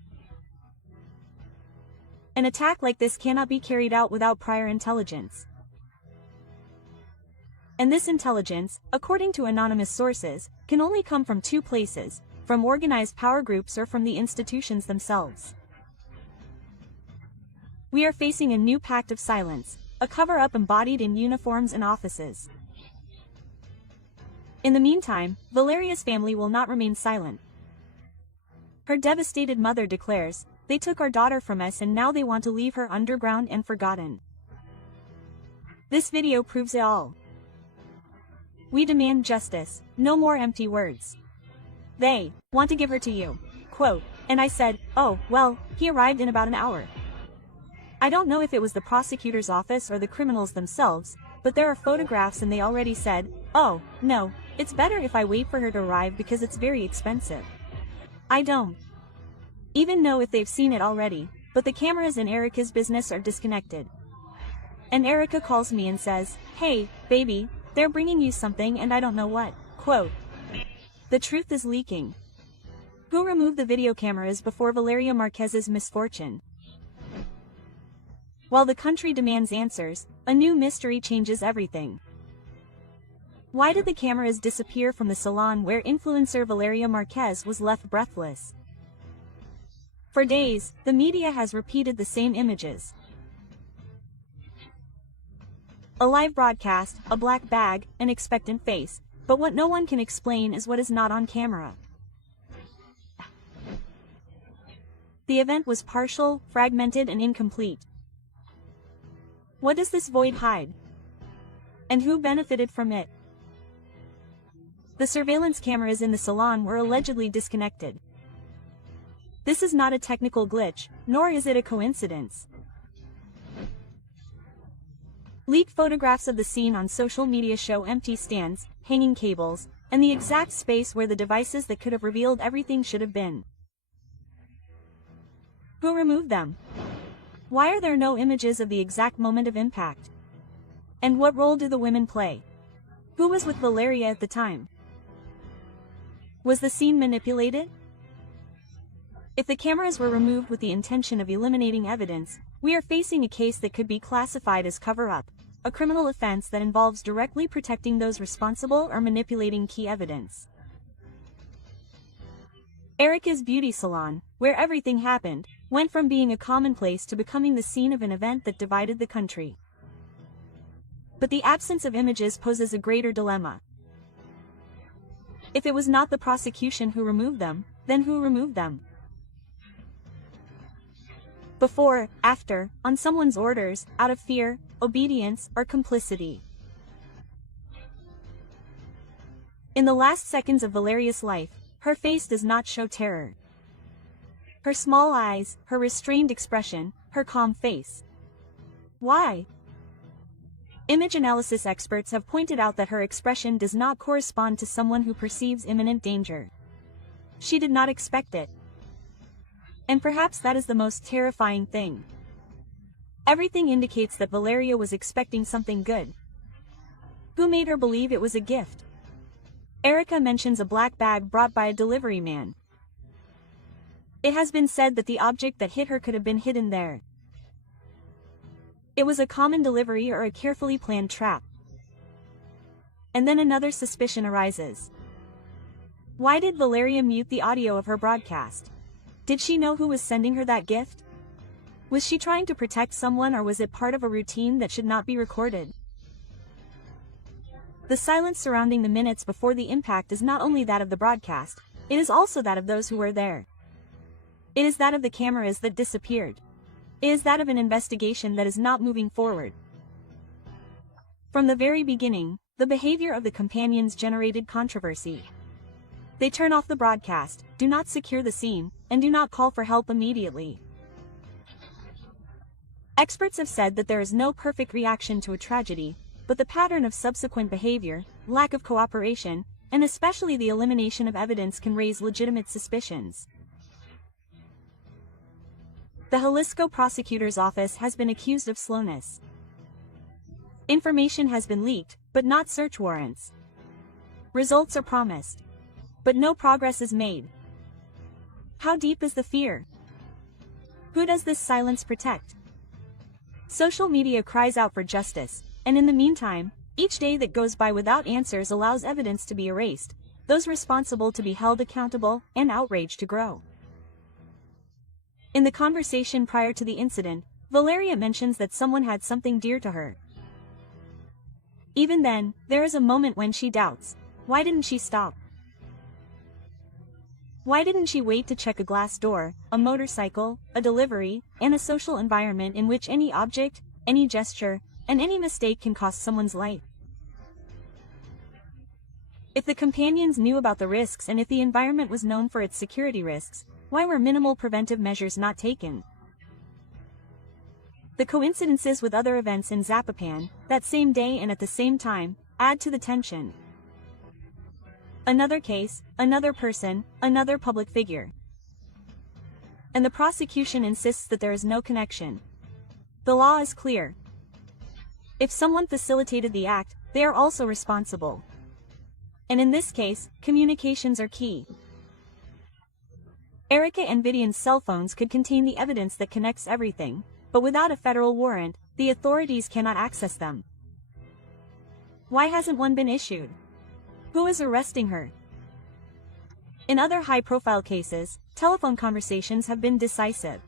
An attack like this cannot be carried out without prior intelligence. And this intelligence, according to anonymous sources, can only come from two places: from organized power groups or from the institutions themselves. We are facing a new pact of silence, a cover-up embodied in uniforms and offices. In the meantime, Valeria's family will not remain silent. Her devastated mother declares, "They took our daughter from us and now they want to leave her underground and forgotten." This video proves it all. We demand justice, no more empty words. They want to give her to you. Quote, "And I said, oh, well, he arrived in about an hour." I don't know if it was the prosecutor's office or the criminals themselves, but there are photographs and they already said, "Oh, no, it's better if I wait for her to arrive because it's very expensive." I don't even know if they've seen it already, but the cameras in Erica's business are disconnected. And Erica calls me and says, "Hey, baby, they're bringing you something and I don't know what." Quote, "The truth is leaking." Who removed the video cameras before Valeria Márquez's misfortune? While the country demands answers, a new mystery changes everything. Why did the cameras disappear from the salon where influencer Valeria Márquez was left breathless? For days, the media has repeated the same images. A live broadcast, a black bag, an expectant face, but what no one can explain is what is not on camera. The event was partial, fragmented, and incomplete. What does this void hide? And who benefited from it? The surveillance cameras in the salon were allegedly disconnected. This is not a technical glitch, nor is it a coincidence. Leaked photographs of the scene on social media show empty stands, hanging cables, and the exact space where the devices that could have revealed everything should have been. Who removed them? Why are there no images of the exact moment of impact? And what role do the women play? Who was with Valeria at the time? Was the scene manipulated? If the cameras were removed with the intention of eliminating evidence, we are facing a case that could be classified as cover-up, a criminal offense that involves directly protecting those responsible or manipulating key evidence. Erica's beauty salon, where everything happened, went from being a commonplace to becoming the scene of an event that divided the country. But the absence of images poses a greater dilemma. If it was not the prosecution who removed them, then who removed them? before, after, on someone's orders, out of fear, obedience, or complicity. In the last seconds of Valeria's life, her face does not show terror. Her small eyes, her restrained expression, her calm face. Why? Image analysis experts have pointed out that her expression does not correspond to someone who perceives imminent danger. She did not expect it. And perhaps that is the most terrifying thing. Everything indicates that Valeria was expecting something good. Who made her believe it was a gift? Erica mentions a black bag brought by a delivery man. It has been said that the object that hit her could have been hidden there. It was a common delivery or a carefully planned trap. And then another suspicion arises. Why did Valeria mute the audio of her broadcast? Did she know who was sending her that gift? Was she trying to protect someone, or was it part of a routine that should not be recorded? The silence surrounding the minutes before the impact is not only that of the broadcast, it is also that of those who were there. It is that of the cameras that disappeared. It is that of an investigation that is not moving forward. From the very beginning, the behavior of the companions generated controversy. They turn off the broadcast, do not secure the scene, and do not call for help immediately. Experts have said that there is no perfect reaction to a tragedy, but the pattern of subsequent behavior, lack of cooperation, and especially the elimination of evidence can raise legitimate suspicions. The Jalisco prosecutor's office has been accused of slowness. Information has been leaked, but not search warrants. Results are promised, but no progress is made. How deep is the fear? Who does this silence protect? Social media cries out for justice, and in the meantime, each day that goes by without answers allows evidence to be erased, those responsible to be held accountable, and outrage to grow. In the conversation prior to the incident, Valeria mentions that someone had something dear to her. Even then, there is a moment when she doubts. Why didn't she stop? Why didn't she wait to check a glass door, a motorcycle, a delivery, and a social environment in which any object, any gesture, and any mistake can cost someone's life? If the companions knew about the risks and if the environment was known for its security risks, why were minimal preventive measures not taken? The coincidences with other events in Zapopan, that same day and at the same time, add to the tension. Another case, another person, another public figure. And the prosecution insists that there is no connection. The law is clear. If someone facilitated the act, they are also responsible. And in this case, communications are key. Erica and Vivian's cell phones could contain the evidence that connects everything, but without a federal warrant, the authorities cannot access them. Why hasn't one been issued? Who is arresting her? In other high-profile cases, telephone conversations have been decisive.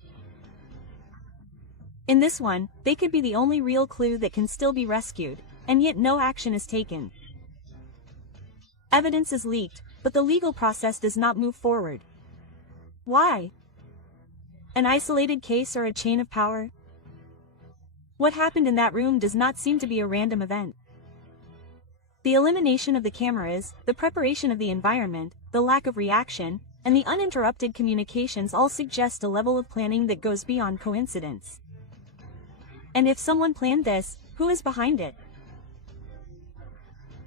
In this one, they could be the only real clue that can still be rescued, and yet no action is taken. Evidence is leaked, but the legal process does not move forward. Why? An isolated case or a chain of power? What happened in that room does not seem to be a random event. The elimination of the cameras, the preparation of the environment, the lack of reaction, and the uninterrupted communications all suggest a level of planning that goes beyond coincidence. And if someone planned this, who is behind it?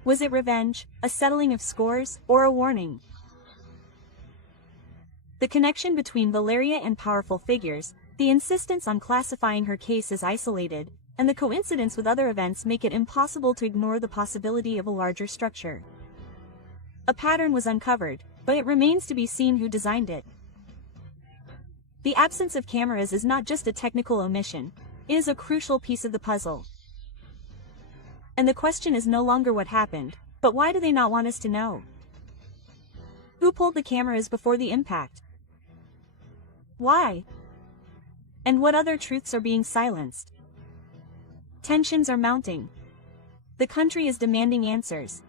Was it revenge, a settling of scores, or a warning? The connection between Valeria and powerful figures, the insistence on classifying her case as isolated, and the coincidence with other events make it impossible to ignore the possibility of a larger structure. A pattern was uncovered, but it remains to be seen who designed it. The absence of cameras is not just a technical omission, it is a crucial piece of the puzzle. And the question is no longer what happened, but why do they not want us to know? Who pulled the cameras before the impact? Why? And what other truths are being silenced? Tensions are mounting. The country is demanding answers.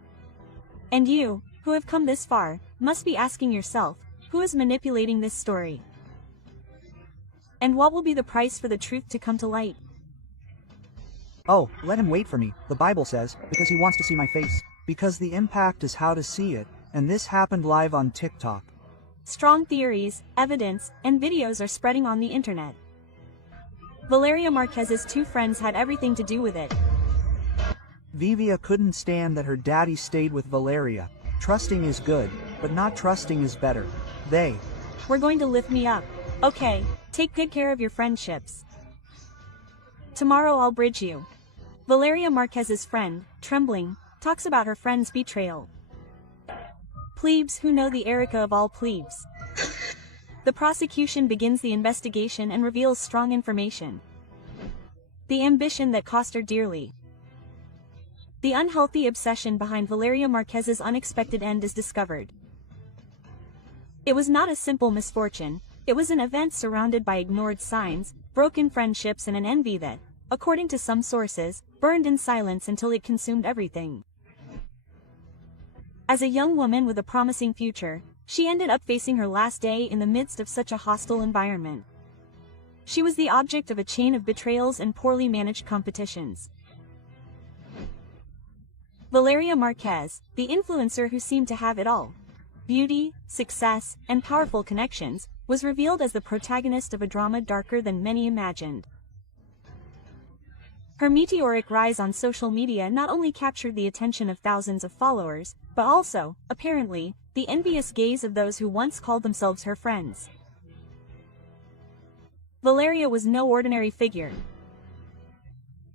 And you, who have come this far, must be asking yourself, who is manipulating this story? And what will be the price for the truth to come to light? Oh, let him wait for me, the Bible says, because he wants to see my face. Because the impact is how to see it, and this happened live on TikTok. Strong theories, evidence, and videos are spreading on the internet. Valeria Márquez's two friends had everything to do with it. Vivian couldn't stand that her daddy stayed with Valeria. Trusting is good, but not trusting is better. They were going to lift me up. Okay, take good care of your friendships. Tomorrow I'll bridge you. Valeria Márquez's friend, trembling, talks about her friend's betrayal. Plebes who know the Erica of all plebes. The prosecution begins the investigation and reveals strong information. The ambition that cost her dearly. The unhealthy obsession behind Valeria Márquez's unexpected end is discovered. It was not a simple misfortune, it was an event surrounded by ignored signs, broken friendships and an envy that, according to some sources, burned in silence until it consumed everything. As a young woman with a promising future, she ended up facing her last day in the midst of such a hostile environment. She was the object of a chain of betrayals and poorly managed competitions. Valeria Márquez, the influencer who seemed to have it all, beauty, success, and powerful connections, was revealed as the protagonist of a drama darker than many imagined. Her meteoric rise on social media not only captured the attention of thousands of followers, but also, apparently, the envious gaze of those who once called themselves her friends. Valeria was no ordinary figure.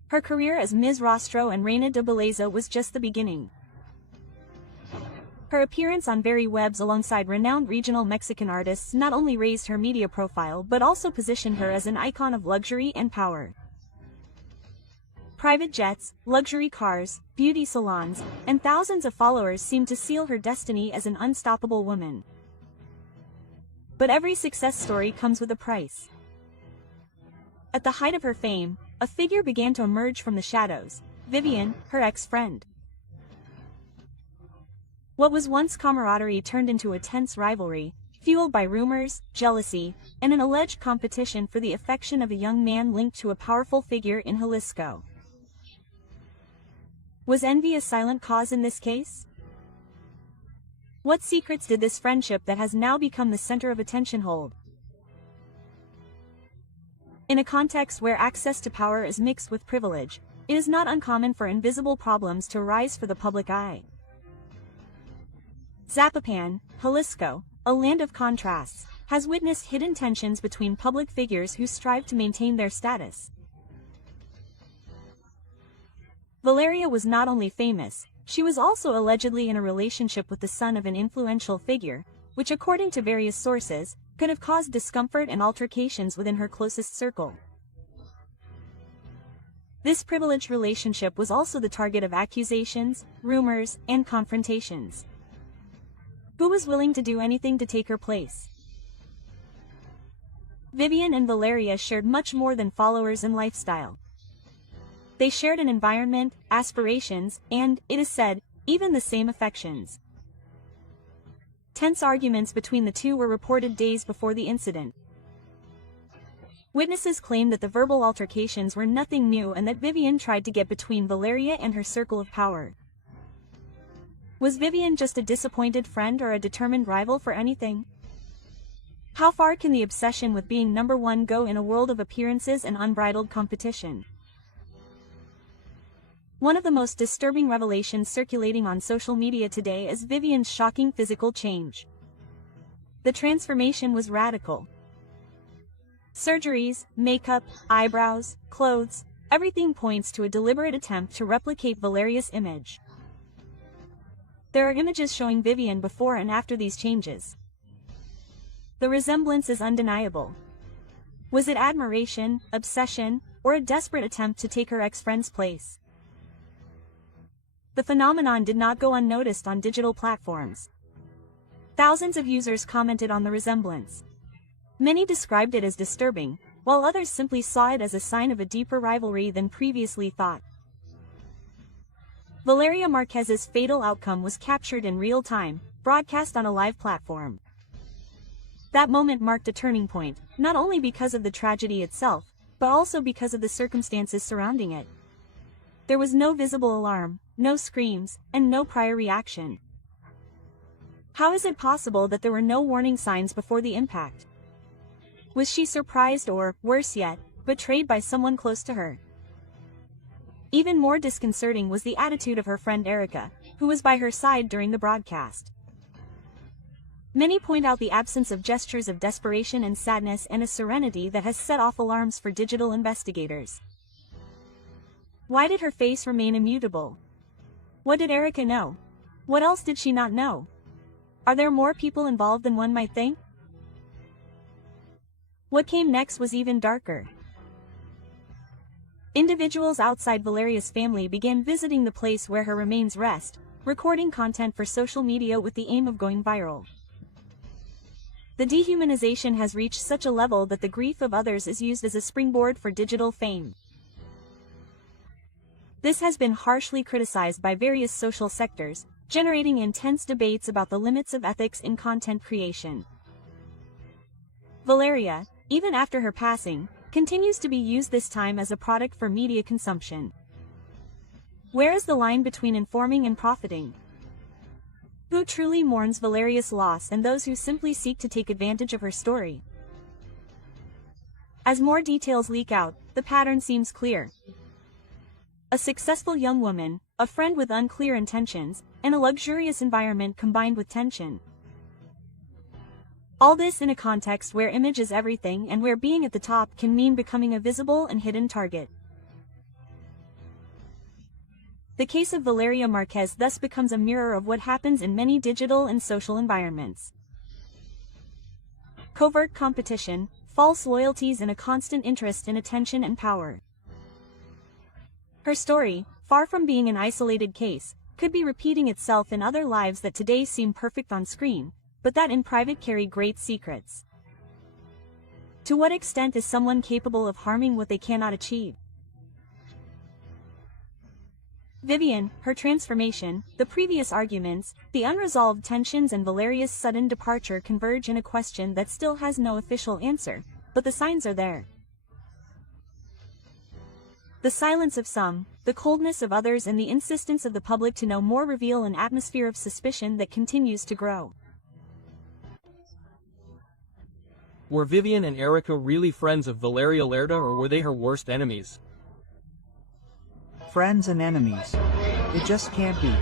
Her career as Ms. Rostro and Reina de Belleza was just the beginning. Her appearance on Very Webs alongside renowned regional Mexican artists not only raised her media profile but also positioned her as an icon of luxury and power. Private jets, luxury cars, beauty salons, and thousands of followers seemed to seal her destiny as an unstoppable woman. But every success story comes with a price. At the height of her fame, a figure began to emerge from the shadows, Vivian, her ex-friend. What was once camaraderie turned into a tense rivalry, fueled by rumors, jealousy, and an alleged competition for the affection of a young man linked to a powerful figure in Jalisco. Was envy a silent cause in this case? What secrets did this friendship that has now become the center of attention hold? In a context where access to power is mixed with privilege, it is not uncommon for invisible problems to arise for the public eye. Zapopan, Jalisco, a land of contrasts, has witnessed hidden tensions between public figures who strive to maintain their status. Valeria was not only famous, she was also allegedly in a relationship with the son of an influential figure, which according to various sources, could have caused discomfort and altercations within her closest circle. This privileged relationship was also the target of accusations, rumors, and confrontations. Who was willing to do anything to take her place? Vivian and Valeria shared much more than followers and lifestyle. They shared an environment, aspirations, and, it is said, even the same affections. Tense arguments between the two were reported days before the incident. Witnesses claimed that the verbal altercations were nothing new and that Vivian tried to get between Valeria and her circle of power. Was Vivian just a disappointed friend or a determined rival for anything? How far can the obsession with being number one go in a world of appearances and unbridled competition? One of the most disturbing revelations circulating on social media today is Vivian's shocking physical change. The transformation was radical. Surgeries, makeup, eyebrows, clothes, everything points to a deliberate attempt to replicate Valeria's image. There are images showing Vivian before and after these changes. The resemblance is undeniable. Was it admiration, obsession, or a desperate attempt to take her ex-friend's place? The phenomenon did not go unnoticed on digital platforms. Thousands of users commented on the resemblance. Many described it as disturbing, while others simply saw it as a sign of a deeper rivalry than previously thought. Valeria Márquez's fatal outcome was captured in real time, broadcast on a live platform. That moment marked a turning point, not only because of the tragedy itself, but also because of the circumstances surrounding it. There was no visible alarm, no screams, and no prior reaction. How is it possible that there were no warning signs before the impact? Was she surprised or, worse yet, betrayed by someone close to her? Even more disconcerting was the attitude of her friend Erica, who was by her side during the broadcast. Many point out the absence of gestures of desperation and sadness and a serenity that has set off alarms for digital investigators. Why did her face remain immutable? What did Erica know? What else did she not know? Are there more people involved than one might think? What came next was even darker. Individuals outside Valeria's family began visiting the place where her remains rest, recording content for social media with the aim of going viral. The dehumanization has reached such a level that the grief of others is used as a springboard for digital fame. This has been harshly criticized by various social sectors, generating intense debates about the limits of ethics in content creation. Valeria, even after her passing, continues to be used this time as a product for media consumption. Where is the line between informing and profiting? Who truly mourns Valeria's loss and those who simply seek to take advantage of her story? As more details leak out, the pattern seems clear. A successful young woman, a friend with unclear intentions, and a luxurious environment combined with tension. All this in a context where image is everything and where being at the top can mean becoming a visible and hidden target. The case of Valeria Márquez thus becomes a mirror of what happens in many digital and social environments. Covert competition, false loyalties, and a constant interest in attention and power. Her story, far from being an isolated case, could be repeating itself in other lives that today seem perfect on screen, but that in private carry great secrets. To what extent is someone capable of harming what they cannot achieve? Vivian, her transformation, the previous arguments, the unresolved tensions, and Valeria's sudden departure converge in a question that still has no official answer, but the signs are there. The silence of some, the coldness of others, and the insistence of the public to know more reveal an atmosphere of suspicion that continues to grow. Were Vivian and Erica really friends of Valeria Lerda, or were they her worst enemies? Friends and enemies. It just can't be.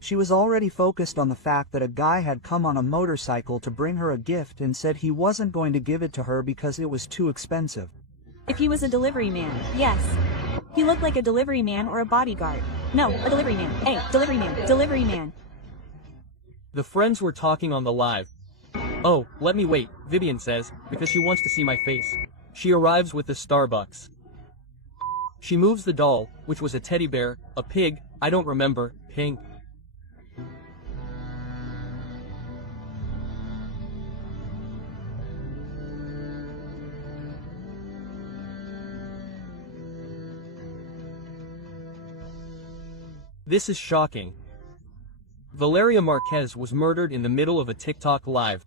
She was already focused on the fact that a guy had come on a motorcycle to bring her a gift and said he wasn't going to give it to her because it was too expensive. If he was a delivery man, yes. He looked like a delivery man or a bodyguard. No, a delivery man. Hey, delivery man, delivery man. The friends were talking on the live. Oh, let me wait, Vivian says, because she wants to see my face. She arrives with the Starbucks. She moves the doll, which was a teddy bear, a pig, I don't remember, pink. This is shocking. Valeria Márquez was murdered in the middle of a TikTok live.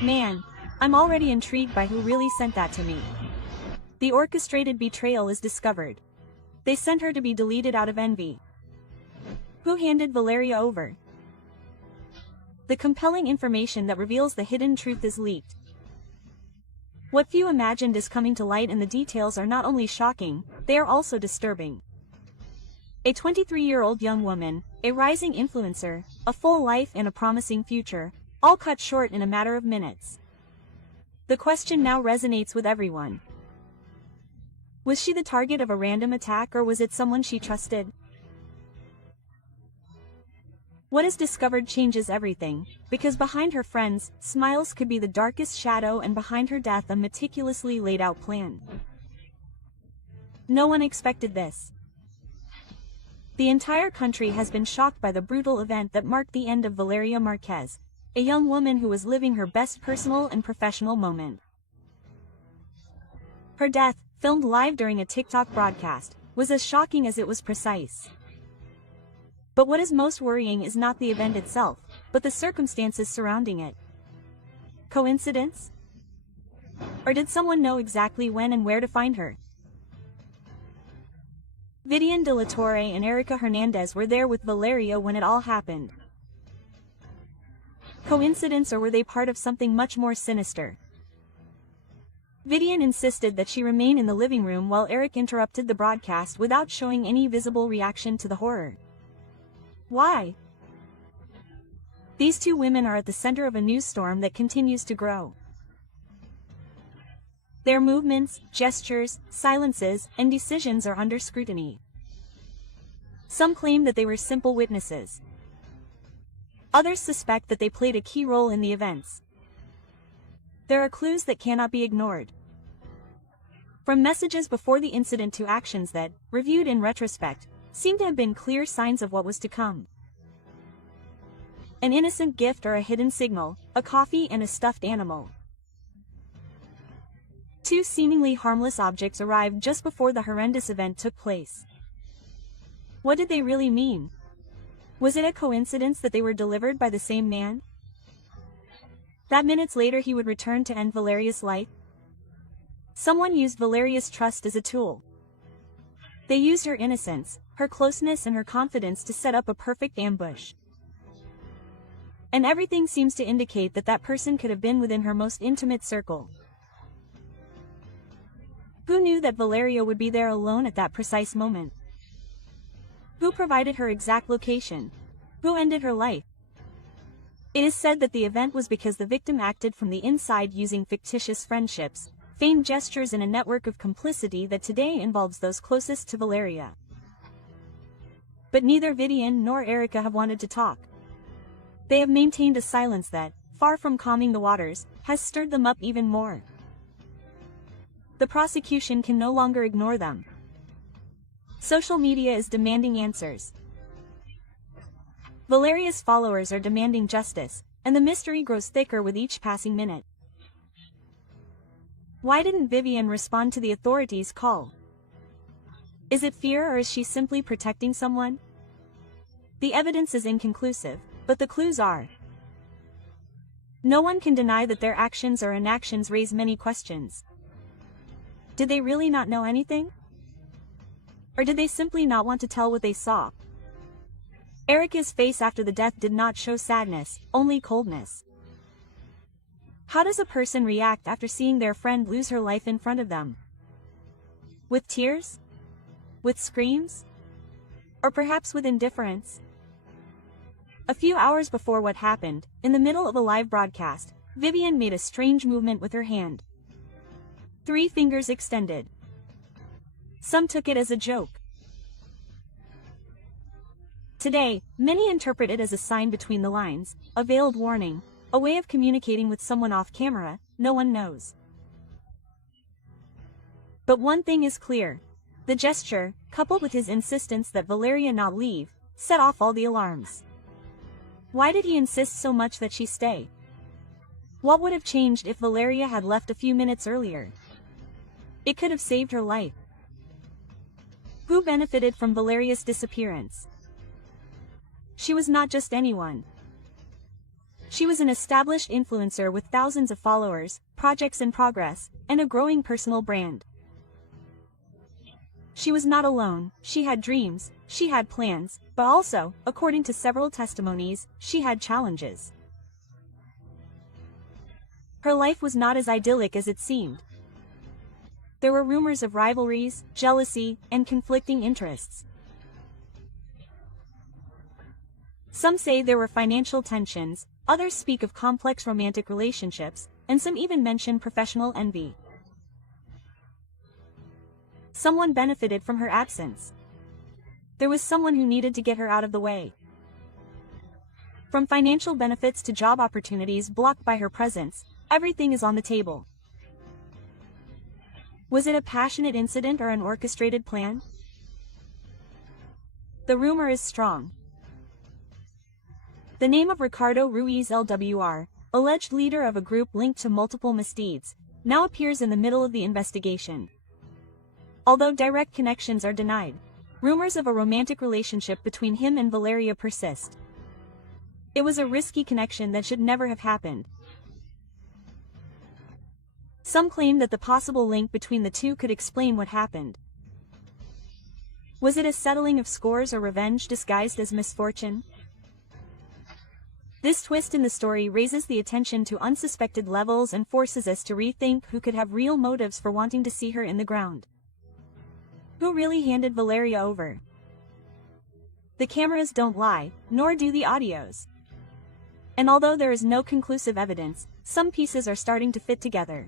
Man, I'm already intrigued by who really sent that to me. The orchestrated betrayal is discovered. They sent her to be deleted out of envy. Who handed Valeria over? The compelling information that reveals the hidden truth is leaked. What few imagined is coming to light, and the details are not only shocking, they are also disturbing. A 23-year-old young woman, a rising influencer, a full life and a promising future, all cut short in a matter of minutes. The question now resonates with everyone. Was she the target of a random attack, or was it someone she trusted? What is discovered changes everything, because behind her friends, smiles could be the darkest shadow, and behind her death a meticulously laid out plan. No one expected this. The entire country has been shocked by the brutal event that marked the end of Valeria Márquez, a young woman who was living her best personal and professional moment. Her death, filmed live during a TikTok broadcast, was as shocking as it was precise. But what is most worrying is not the event itself, but the circumstances surrounding it. Coincidence? Or did someone know exactly when and where to find her? Vivian de la Torre and Erica Hernandez were there with Valeria when it all happened. Coincidence, or were they part of something much more sinister? Vivian insisted that she remain in the living room while Eric interrupted the broadcast without showing any visible reaction to the horror. Why? These two women are at the center of a news storm that continues to grow. Their movements, gestures, silences, and decisions are under scrutiny. Some claim that they were simple witnesses. Others suspect that they played a key role in the events. There are clues that cannot be ignored. From messages before the incident to actions that, reviewed in retrospect, seem to have been clear signs of what was to come. An innocent gift or a hidden signal, a coffee and a stuffed animal. Two seemingly harmless objects arrived just before the horrendous event took place. What did they really mean? Was it a coincidence that they were delivered by the same man? That minutes later he would return to end Valeria's life? Someone used Valeria's trust as a tool. They used her innocence, her closeness and her confidence to set up a perfect ambush. And everything seems to indicate that that person could have been within her most intimate circle. Who knew that Valeria would be there alone at that precise moment? Who provided her exact location? Who ended her life? It is said that the event was because the victim acted from the inside using fictitious friendships, feigned gestures and a network of complicity that today involves those closest to Valeria. But neither Vivian nor Erica have wanted to talk. They have maintained a silence that, far from calming the waters, has stirred them up even more. The prosecution can no longer ignore them. Social media is demanding answers. Valeria's followers are demanding justice, and the mystery grows thicker with each passing minute. Why didn't Vivian respond to the authorities' call? Is it fear, or is she simply protecting someone? The evidence is inconclusive, but the clues are. No one can deny that their actions or inactions raise many questions. Did they really not know anything? Or did they simply not want to tell what they saw? Erica's face after the death did not show sadness, only coldness. How does a person react after seeing their friend lose her life in front of them? With tears? With screams? Or perhaps with indifference? A few hours before what happened, in the middle of a live broadcast, Vivian made a strange movement with her hand. 3 fingers extended. Some took it as a joke. Today, many interpret it as a sign between the lines, a veiled warning, a way of communicating with someone off camera, no one knows. But one thing is clear. The gesture, coupled with his insistence that Valeria not leave, set off all the alarms. Why did he insist so much that she stay? What would have changed if Valeria had left a few minutes earlier? It could have saved her life. Who benefited from Valeria's disappearance? She was not just anyone. She was an established influencer with thousands of followers, projects in progress, and a growing personal brand. She was not alone. She had dreams, she had plans, but also, according to several testimonies, she had challenges. Her life was not as idyllic as it seemed. There were rumors of rivalries, jealousy, and conflicting interests. Some say there were financial tensions, others speak of complex romantic relationships, and some even mention professional envy. Someone benefited from her absence. There was someone who needed to get her out of the way. From financial benefits to job opportunities blocked by her presence, everything is on the table. Was it a passionate incident or an orchestrated plan? The rumor is strong. The name of Ricardo Ruiz LWR, alleged leader of a group linked to multiple misdeeds, now appears in the middle of the investigation. Although direct connections are denied, rumors of a romantic relationship between him and Valeria persist. It was a risky connection that should never have happened. Some claim that the possible link between the two could explain what happened. Was it a settling of scores or revenge disguised as misfortune? This twist in the story raises the attention to unsuspected levels and forces us to rethink who could have real motives for wanting to see her in the ground. Who really handed Valeria over? The cameras don't lie, nor do the audios. And although there is no conclusive evidence, some pieces are starting to fit together.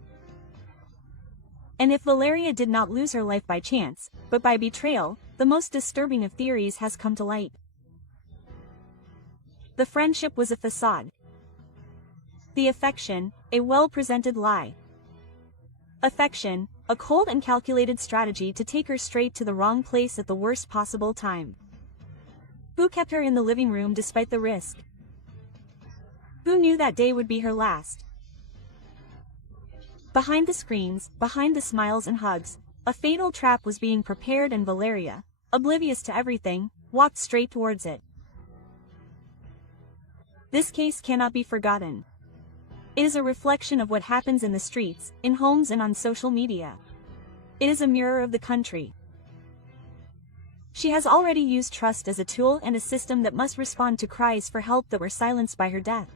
And if Valeria did not lose her life by chance, but by betrayal, the most disturbing of theories has come to light. The friendship was a facade. The affection, a well-presented lie. Affection, a cold and calculated strategy to take her straight to the wrong place at the worst possible time. Who kept her in the living room despite the risk? Who knew that day would be her last? Behind the screens, behind the smiles and hugs, a fatal trap was being prepared and Valeria, oblivious to everything, walked straight towards it. This case cannot be forgotten. It is a reflection of what happens in the streets, in homes and on social media. It is a mirror of the country. She has already used trust as a tool and a system that must respond to cries for help that were silenced by her death.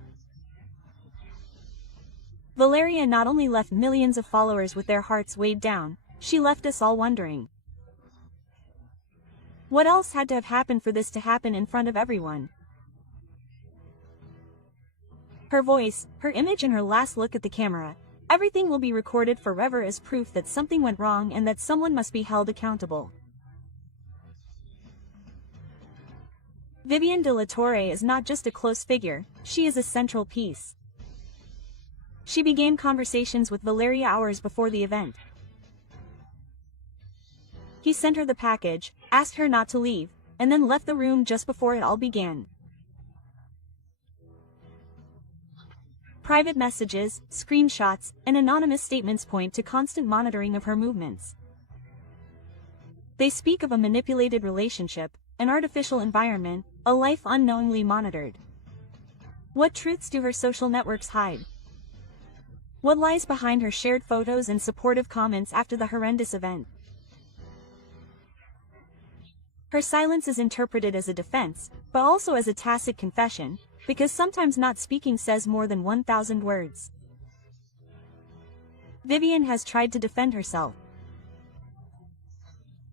Valeria not only left millions of followers with their hearts weighed down, she left us all wondering. What else had to have happened for this to happen in front of everyone? Her voice, her image and her last look at the camera, everything will be recorded forever as proof that something went wrong and that someone must be held accountable. Vivian de la Torre is not just a close figure, she is a central piece. She began conversations with Valeria hours before the event. He sent her the package, asked her not to leave, and then left the room just before it all began. Private messages, screenshots, and anonymous statements point to constant monitoring of her movements. They speak of a manipulated relationship, an artificial environment, a life unknowingly monitored. What truths do her social networks hide? What lies behind her shared photos and supportive comments after the horrendous event? Her silence is interpreted as a defense, but also as a tacit confession, because sometimes not speaking says more than 1,000 words. Vivian has tried to defend herself.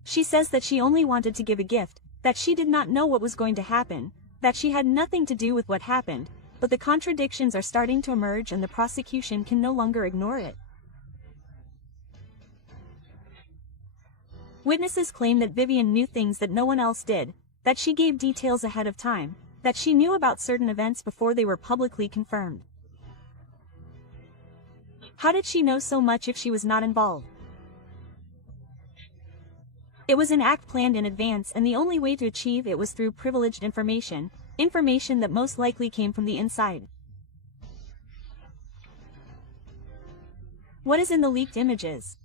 She says that she only wanted to give a gift, that she did not know what was going to happen, that she had nothing to do with what happened, but the contradictions are starting to emerge and the prosecution can no longer ignore it. Witnesses claim that Vivian knew things that no one else did, that she gave details ahead of time, that she knew about certain events before they were publicly confirmed. How did she know so much if she was not involved? It was an act planned in advance, and the only way to achieve it was through privileged information, information that most likely came from the inside. What is in the leaked images?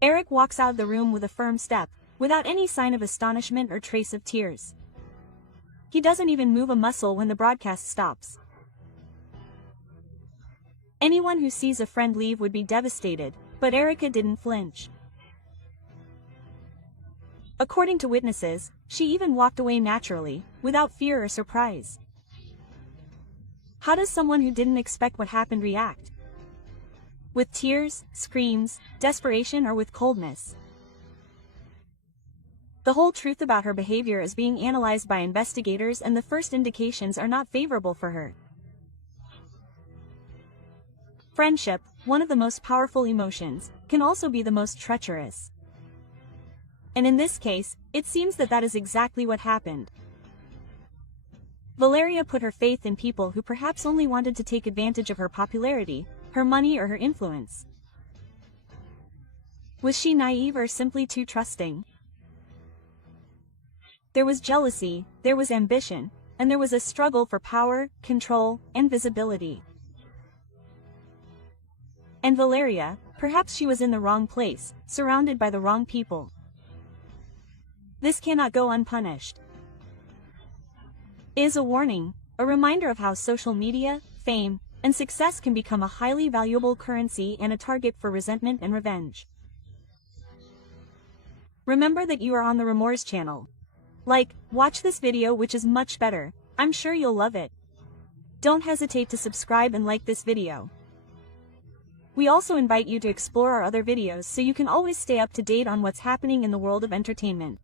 Eric walks out of the room with a firm step, without any sign of astonishment or trace of tears. He doesn't even move a muscle when the broadcast stops. Anyone who sees a friend leave would be devastated, but Erica didn't flinch. According to witnesses, she even walked away naturally, without fear or surprise. How does someone who didn't expect what happened react? With tears, screams, desperation, or with coldness? The whole truth about her behavior is being analyzed by investigators, and the first indications are not favorable for her. Friendship, one of the most powerful emotions, can also be the most treacherous. And in this case, it seems that is exactly what happened. Valeria put her faith in people who perhaps only wanted to take advantage of her popularity, her money, or her influence. Was she naive or simply too trusting? There was jealousy, there was ambition, and there was a struggle for power, control, and visibility. And Valeria, perhaps she was in the wrong place, surrounded by the wrong people. This cannot go unpunished. It is a warning, a reminder of how social media, fame, and success can become a highly valuable currency and a target for resentment and revenge. Remember that you are on the Remorse channel. Watch this video, which is much better. I'm sure you'll love it. Don't hesitate to subscribe and like this video. We also invite you to explore our other videos so you can always stay up to date on what's happening in the world of entertainment.